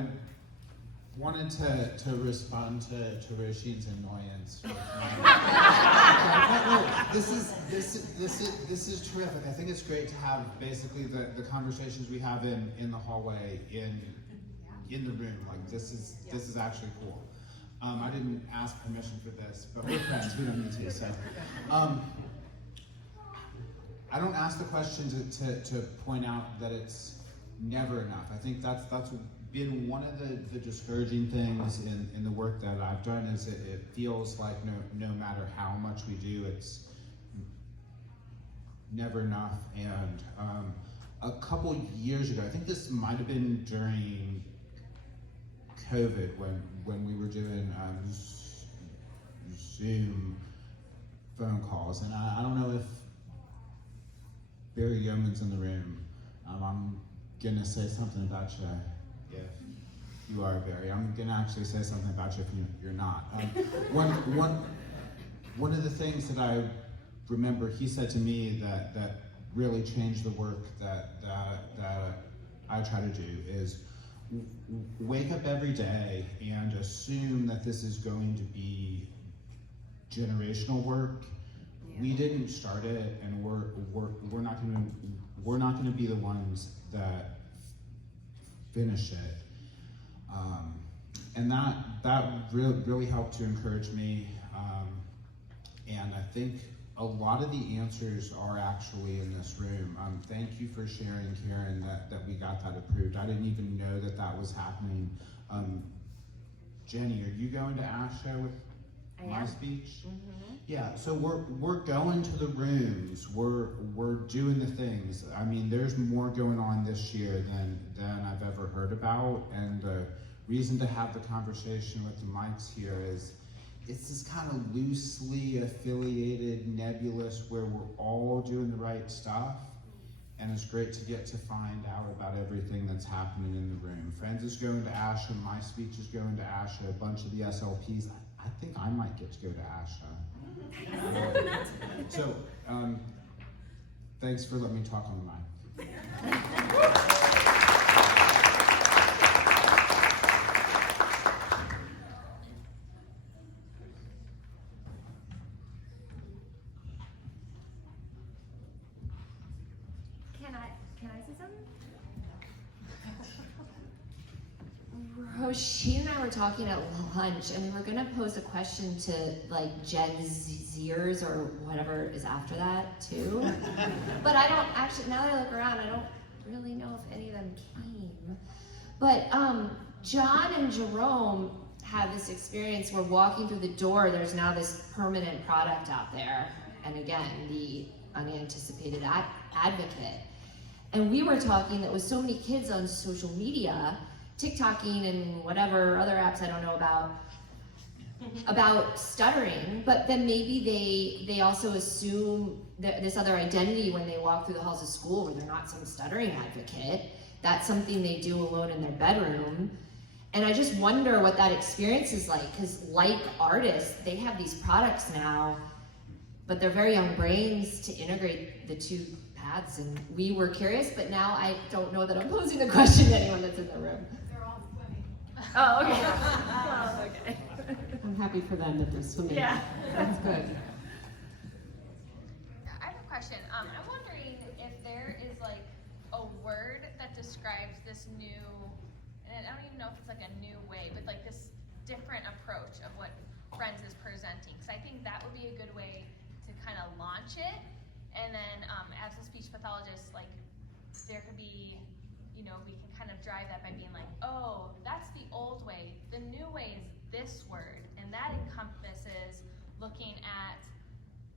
wanted to respond to Róisín's annoyance. This is terrific. I think it's great to have basically the conversations we have in the hallway in the room. Like this is actually cool. I didn't ask permission for this, but we're friends. We don't need to. So, I don't ask the question to point out that it's never enough. I think that's been one of the discouraging things in the work that I've done, is it feels like no matter how much we do, it's never enough. And a couple years ago, I think this might have been during COVID, when we were doing Zoom phone calls, and I don't know if Barry Yeoman's in the room. I'm gonna say something about you if you are Barry. I'm gonna actually say something about you if you're not. One of the things that I remember he said to me that really changed the work that I try to do is wake up every day and assume that this is going to be generational work. Yeah. We didn't start it, and we're not going to be the ones that finish it. And that really helped to encourage me. And I think a lot of the answers are actually in this room. Thank you for sharing, Karen, that we got that approved. I didn't even know that was happening. Jenny, are you going to ASHA with my speech? Mm-hmm. Yeah, so we're going to the rooms. We're doing the things. I mean, there's more going on this year than I've ever heard about. And the reason to have the conversation with the mics here is it's this kind of loosely affiliated, nebulous, where we're all doing the right stuff, and it's great to get to find out about everything that's happening in the room. Friends is going to ASHA, my speech is going to ASHA, a bunch of the SLPs. I think I might get to go to ASHA. So, thanks for letting me talk on the mic. Can I say something? Róisín and I were talking at lunch, and we were gonna pose a question to like Gen Zers or whatever is after that too. But I don't actually. Now that I look around, I don't really know if any of them came. But John and Jerome had this experience where walking through the door, there's now this permanent product out there, and again, the unanticipated advocate. And we were talking that with so many kids on social media, TikToking and whatever other apps I don't know about stuttering, but then maybe they also assume that this other identity when they walk through the halls of school where they're not some stuttering advocate. That's something they do alone in their bedroom. And I just wonder what that experience is like, because like artists, they have these products now, but they're very young brains to integrate the two paths. And we were curious, but now I don't know that I'm posing the question to anyone that's in the room. They're all swimming. Oh, okay. Oh, okay. I'm happy for them that they're swimming. Yeah. That's good. I have a question. I'm wondering if there is like a word that describes this new, and I don't even know if it's like a new way, but like this different approach of what Friends is presenting. Because I think that would be a good way to kind of launch it. And then as a speech pathologist, like there could be, you know, we can kind of drive that by being like, oh, that's the old way. The new way is this word. And that encompasses looking at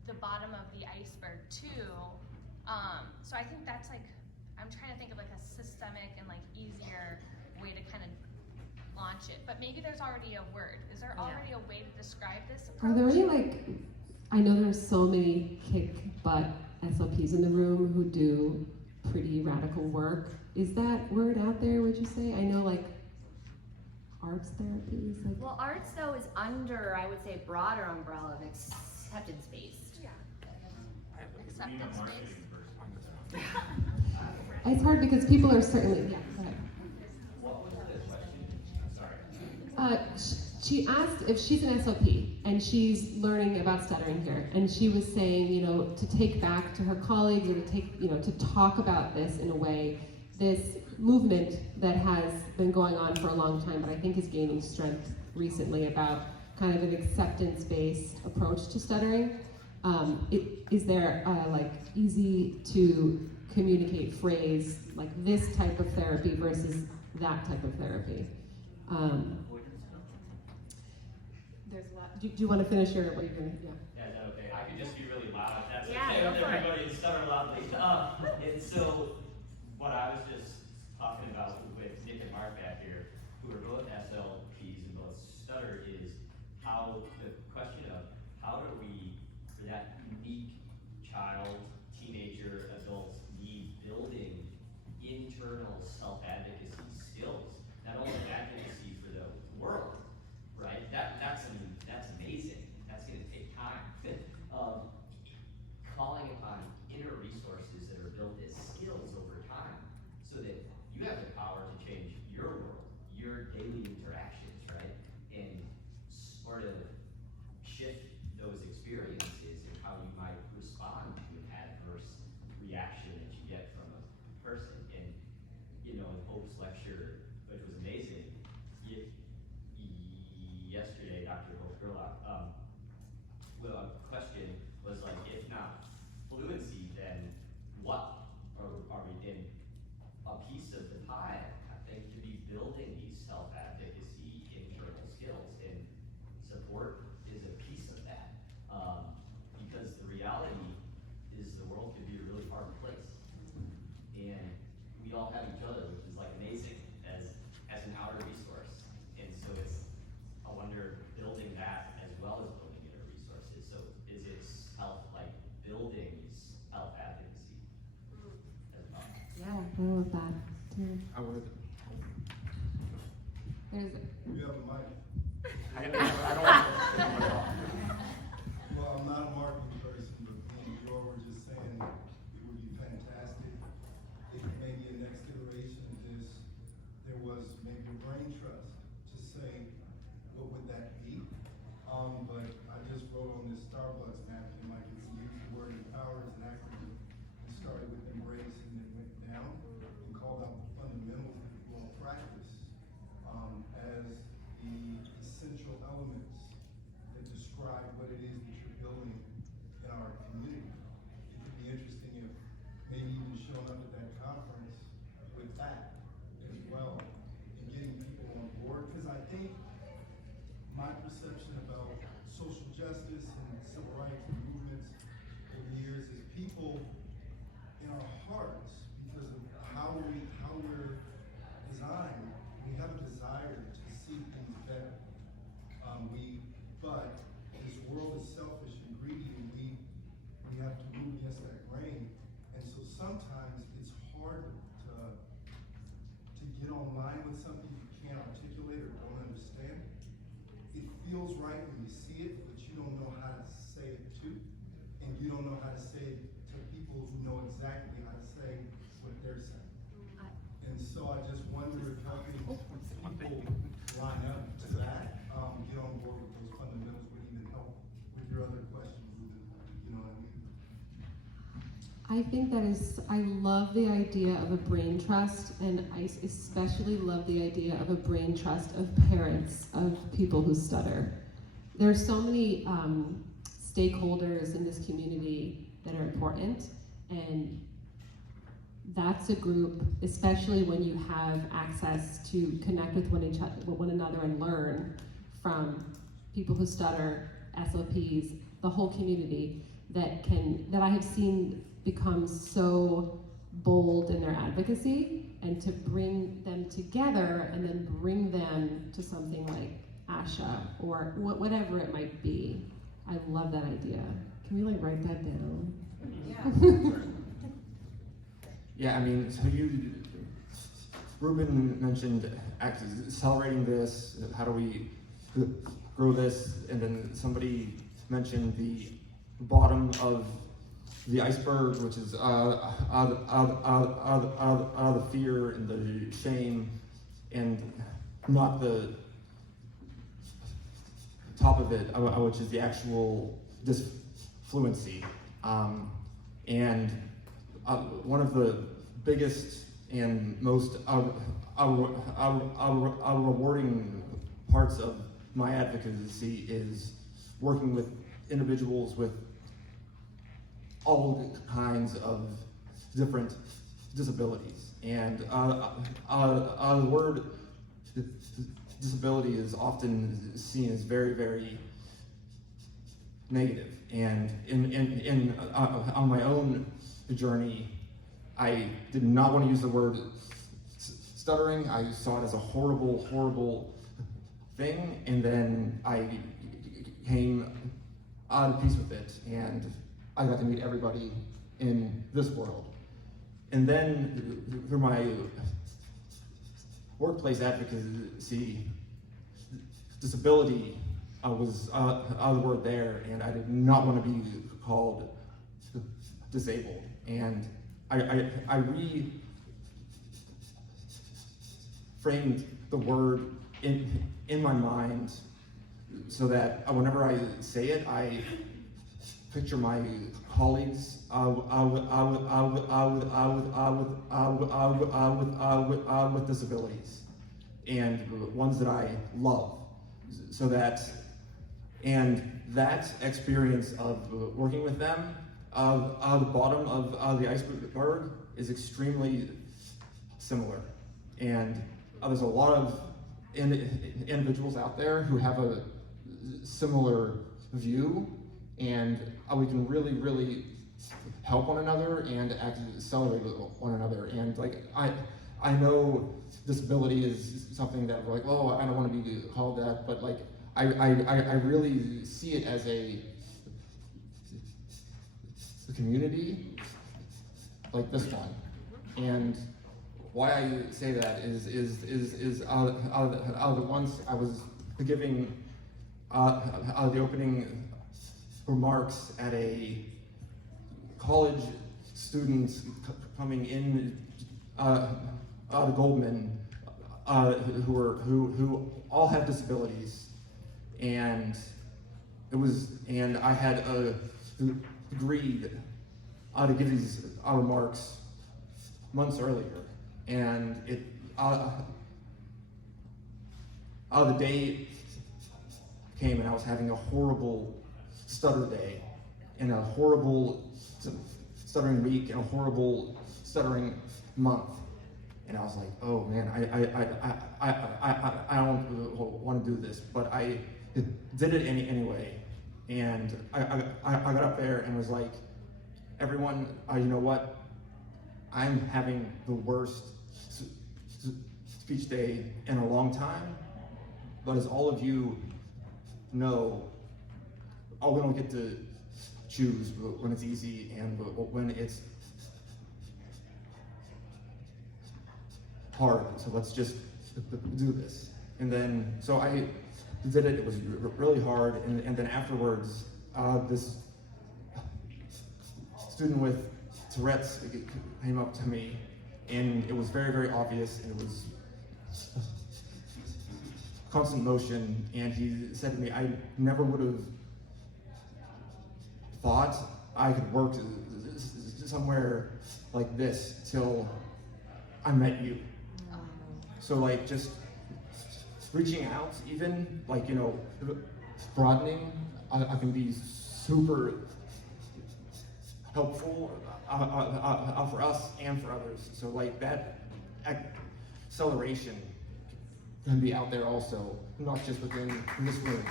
the bottom of the iceberg too. So I think that's like, I'm trying to think of like a systemic and like easier way to kind of launch it. But maybe there's already a word. Is there already a way to describe this approach? Are there any like, I know there's so many kick butt SLPs in the room who do pretty radical work. Is that word out there, would you say? I know like arts therapy is like. Well, arts though is under, I would say, a broader umbrella of acceptance-based. Yeah. Acceptance based. It's hard because people are certainly, yeah, go ahead. What was the question? I'm sorry. She asked if she's an SLP and she's learning about stuttering here, and she was saying, you know, to take back to her colleagues or to take, you know, to talk about this in a way, this movement that has been going on for a long time, but I think is gaining strength recently about kind of an acceptance-based approach to stuttering. Is there like easy to communicate phrase like this type of therapy versus that type of therapy? There's a lot. Do you want to finish your what you're doing? Yeah. Yeah, is that okay? I could just be really loud. That's Yeah, okay. go for it. Everybody is stutter loudly. And so, what I was just talking about with Nick and Mark back here, who are both SLPs and both stutter, is how the question of how do we, for that unique child, teenager, adult, be building internal self-advocacy skills, not only advocacy for the world, right? That's amazing. That's going to take time. Calling upon inner resources that are built as skills over time, so that you have the power to change your world, your daily interactions, right? And sort of shift those experiences and how you might respond to an adverse reaction that you get from a person. And you know, in Hope's lecture, which was amazing, yesterday, Dr. Hope Gerlach, well, a question was like, if not fluency, then what? Or are we in a piece of the pie, I think, to be building these self-advocacy internal skills, and support is a piece of that. Because the reality is the world can be a really hard place. And we all have each other, which is like amazing as an outer resource. And so it's, I wonder, building that as well as building inner resources. So is it building self-advocacy as well? Yeah, I love that too. I would. There's You have a mic. I don't want to. Well, I'm not a marketing person, but you all were just saying it would be fantastic if maybe a next iteration of this, there was maybe a brain trust to say, what would that be? But I just wrote on this Starbucks napkin, like it's used the word empower as an acronym. It started with embrace and then went down and called out the fundamentals that we all practice as what it is that you're building in our community. It could be interesting if maybe even showing up at that conference with that as well and getting people on board. Because I think my perception about social justice and civil rights movements over the years is people in our hearts, because of how we're designed, we have a desire to see things better. But this world is selfish and greedy, and we have to move against that grain. And so sometimes it's hard to get online with something you can't articulate or don't understand. It feels right when you see it, but you don't know how to say it to, and you don't know how to say it to people who know exactly how to say what they're saying. And so I just wonder if helping people line up to that, get on board with those fundamentals would even help with your other questions, you know what I mean? I think that is, I love the idea of a brain trust, and I especially love the idea of a brain trust of parents of people who stutter. There are so many stakeholders in this community that are important, and that's a group, especially when you have access to connect with one another and learn from people who stutter, SLPs, the whole community that I have seen become so bold in their advocacy, and to bring them together and then bring them to something like ASHA or whatever it might be. I love that idea. Can we write that down? Yeah. Yeah, I mean, so Ruben mentioned accelerating this, how do we grow this, and then somebody mentioned the bottom of the iceberg, which is the fear and the shame, and not the top of it, which is the actual disfluency. And one of the biggest and most rewarding parts of my advocacy is working with individuals with all kinds of different disabilities. And the word disability is often seen as very, very negative. And on my own journey, I did not want to use the word stuttering. I saw it as a horrible, horrible thing, and then I came out of peace with it, and I got to meet everybody in this world. And then through my workplace advocacy, disability was the word there, and I did not want to be called disabled. And I reframed the word in my mind so that whenever I say it, I picture my colleagues with disabilities and ones that I love, so that, and that experience of working with them, the bottom of the iceberg is extremely similar. And there's a lot of individuals out there who have a similar view, and we can really, really help one another and accelerate one another. And like, I know disability is something that we're like, oh, I don't want to be called that, but like, I really see it as a community like this one. And why I say that is once I was giving the opening remarks at a college students coming in to Goldman who all have disabilities, and I had agreed to give these remarks months earlier, and the day came and I was having a horrible stutter day, and a horrible stuttering week, and a horrible stuttering month. And I was like, oh man, I don't want to do this, but I did it anyway. And I got up there and was like, everyone, you know what? I'm having the worst speech day in a long time, but as all of you know, we don't get to choose when it's easy and when it's hard, so let's just do this. And then, so I did it. It was really hard, and then afterwards, this student with Tourette's came up to me, and it was very, very obvious, and it was constant motion, and he said to me, I never would have thought I could work somewhere like this till I met you. So like just reaching out, even like, you know, broadening, I can be super helpful for us and for others. So like that acceleration can be out there also, not just within this room.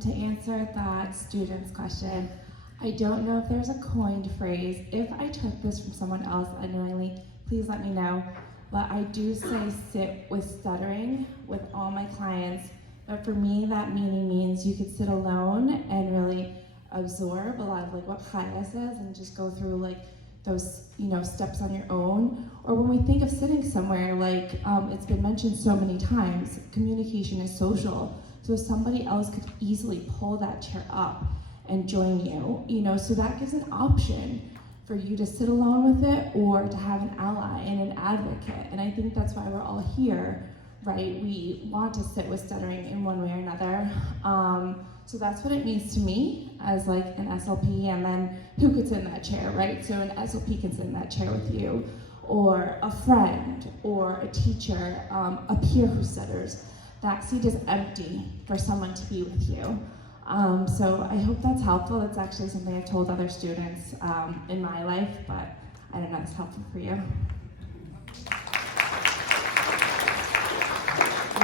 To answer that student's question, I don't know if there's a coined phrase. If I took this from someone else unknowingly, please let me know. But I do say sit with stuttering with all my clients. But for me, that meaning means you could sit alone and really absorb a lot of like what Chaya says and just go through like those, you know, steps on your own. Or when we think of sitting somewhere, like it's been mentioned so many times, communication is social. So somebody else could easily pull that chair up and join you, you know, so that gives an option for you to sit alone with it or to have an ally and an advocate. And I think that's why we're all here, right? We want to sit with stuttering in one way or another. So that's what it means to me as like an SLP, and then who could sit in that chair, right? So an SLP can sit in that chair with you, or a friend, or a teacher, a peer who stutters. That seat is empty for someone to be with you. So I hope that's helpful. It's actually something I've told other students in my life, but I don't know if it's helpful for you. I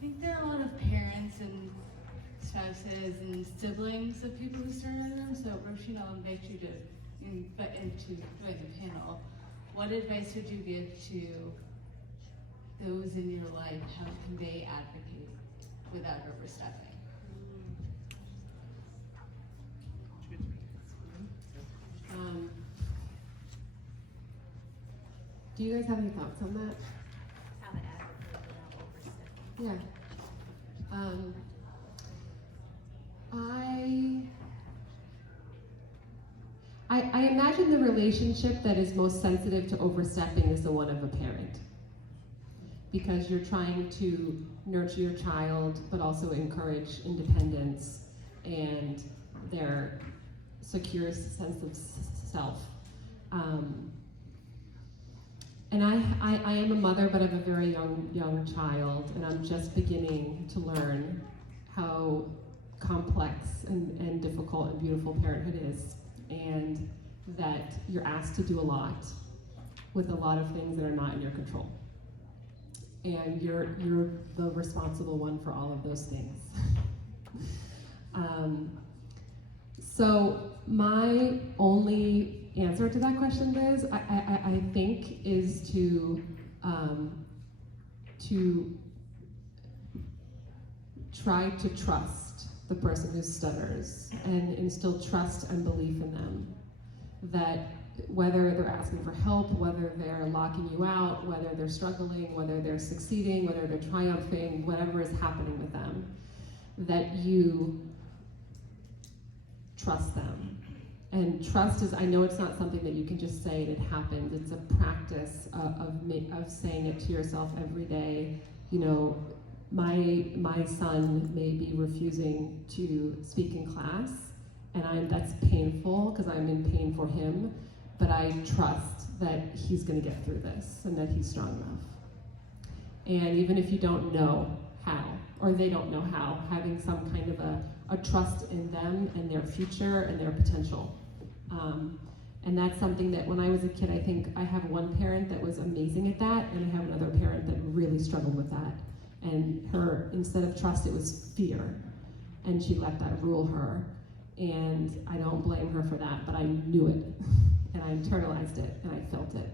think there are a lot of parents and spouses and siblings of people who started in them. So Róisín, I'll invite you to into doing the panel. What advice would you give to those in your life? How can they advocate without overstepping? Do you guys have any thoughts on that? How to advocate without overstepping. Yeah. I imagine the relationship that is most sensitive to overstepping is the one of a parent. Because you're trying to nurture your child, but also encourage independence and their secure sense of self. And I am a mother, but I have a very young child, and I'm just beginning to learn how complex and difficult and beautiful parenthood is, and that you're asked to do a lot with a lot of things that are not in your control. And you're the responsible one for all of those things. So my only answer to that question, Liz, I think is to try to trust the person who stutters and instill trust and belief in them. That whether they're asking for help, whether they're locking you out, whether they're struggling, whether they're succeeding, whether they're triumphing, whatever is happening with them, that you trust them. And trust is, I know it's not something that you can just say and it happens. It's a practice of saying it to yourself every day, you know, my son may be refusing to speak in class, and that's painful because I'm in pain for him, but I trust that he's going to get through this and that he's strong enough. And even if you don't know how, or they don't know how, having some kind of a trust in them and their future and their potential. And that's something that when I was a kid, I think I have one parent that was amazing at that, and I have another parent that really struggled with that. And her, instead of trust, it was fear. And she let that rule her. And I don't blame her for that, but I knew it. And I internalized it, and I felt it.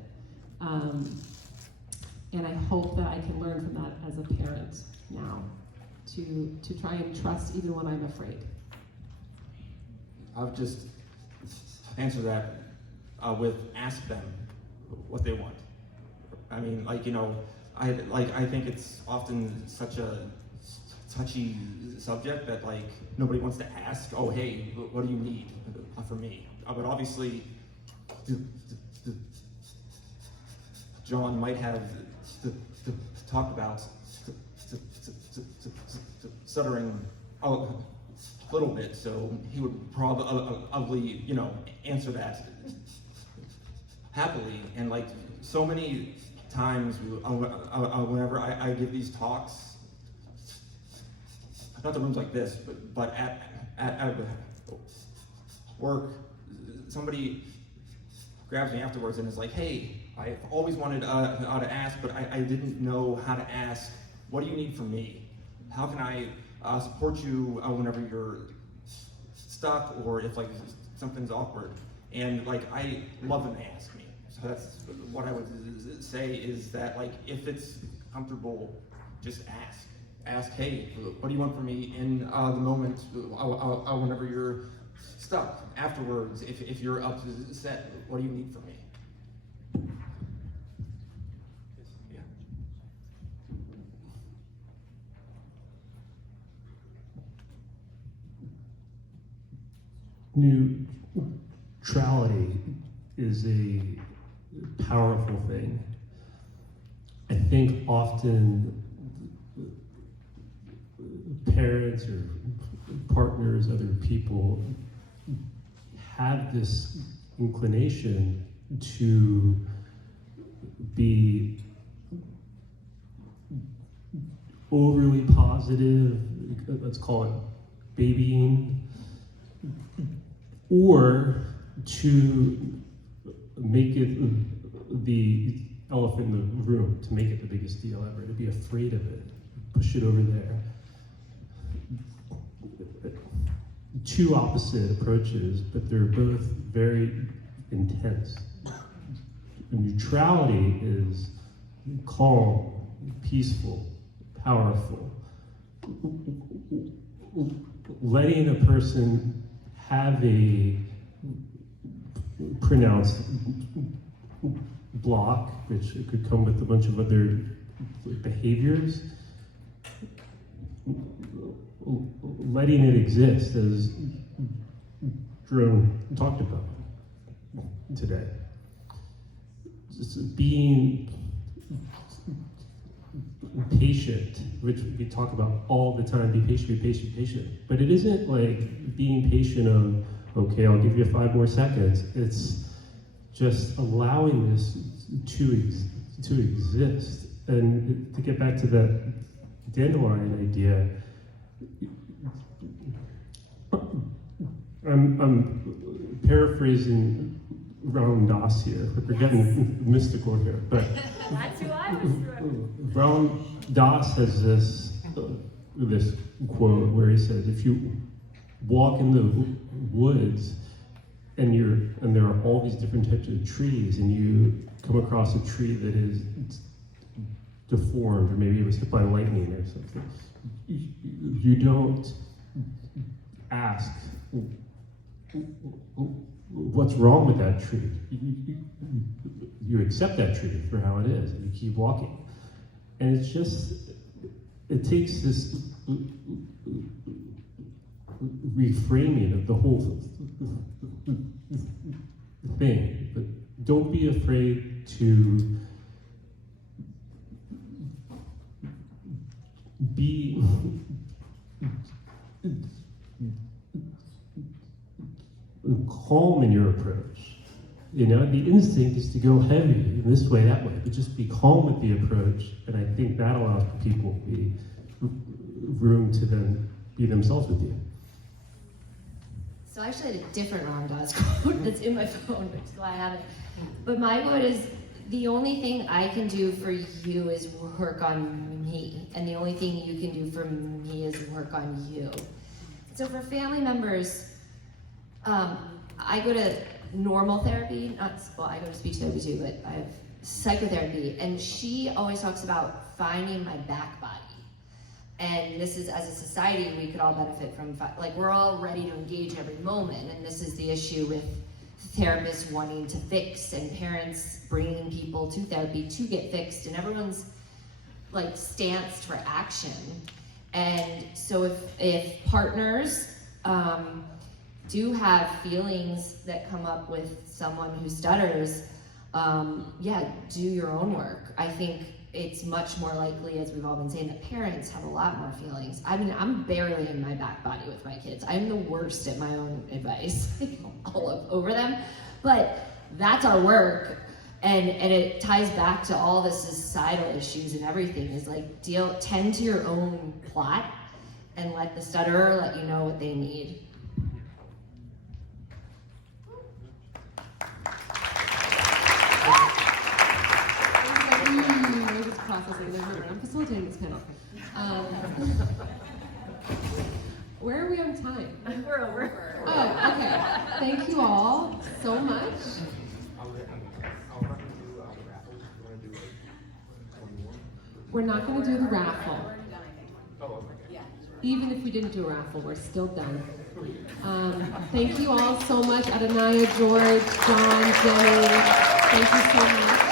And I hope that I can learn from that as a parent now, to try and trust even when I'm afraid. I'll just answer that with ask them what they want. I mean, like, you know, I think it's often such a touchy subject that like nobody wants to ask, oh hey, what do you need from me? But obviously, John might have talked about stuttering a little bit, so he would probably, you know, answer that happily. And like so many times whenever I give these talks, not the rooms like this, but at work, somebody grabs me afterwards and is like, hey, I've always wanted to ask, but I didn't know how to ask. What do you need from me? How can I support you whenever you're stuck or if like something's awkward? And like, I love them to ask me. So that's what I would say, is that like, if it's comfortable, just ask. Ask, hey, what do you want from me in the moment whenever you're stuck? Afterwards, if you're upset, what do you need from me? Yeah. Neutrality is a powerful thing. I think often parents or partners, other people, have this inclination to be overly positive, let's call it babying, or to make it the elephant in the room, to make it the biggest deal ever, to be afraid of it, push it over there. Two opposite approaches, but they're both very intense. Neutrality is calm, peaceful, powerful. Letting a person have a pronounced block, which could come with a bunch of other behaviors, letting it exist, as Jerome talked about today. Just being patient, which we talk about all the time, be patient, be patient, be patient. But it isn't like being patient of, okay, I'll give you 5 more seconds. It's just allowing this to exist. And to get back to that dandelion idea, I'm paraphrasing Ram Dass here. We're getting mystical here, but That's who I was through. Ram Dass has this quote where he says, if you walk in the woods and there are all these different types of trees, and you come across a tree that is deformed, or maybe it was hit by lightning or something, you don't ask, what's wrong with that tree? You accept that tree for how it is, and you keep walking. And it's just, it takes this reframing of the whole thing. But don't be afraid to be be calm in your approach. You know, the instinct is to go heavy in this way, that way, but just be calm with the approach, and I think that allows people to be room to then be themselves with you. So I actually had a different Ram Dass quote that's in my phone, which is why I have it. But my quote is, the only thing I can do for you is work on me, and the only thing you can do for me is work on you. So for family members, I go to normal therapy, I go to speech therapy too, but I have psychotherapy, and she always talks about finding my back body. And this is, as a society, we could all benefit from, like, we're all ready to engage every moment, and this is the issue with therapists wanting to fix and parents bringing people to therapy to get fixed, and everyone's like stance for action. And so if partners do have feelings that come up with someone who stutters, yeah, do your own work. I think it's much more likely, as we've all been saying, that parents have a lot more feelings. I mean, I'm barely in my back body with my kids. I'm the worst at my own advice, all over them. But that's our work, and it ties back to all the societal issues and everything. Is like, tend to your own plot, and let the stutterer let you know what they need. I'm facilitating this panel. Where are we on time? We're over. Oh, okay. Thank you all so much. We're not going to do the raffle. Even if we didn't do a raffle, we're still done. Thank you all so much, Adannaya, George, John, Jenny. Thank you so much.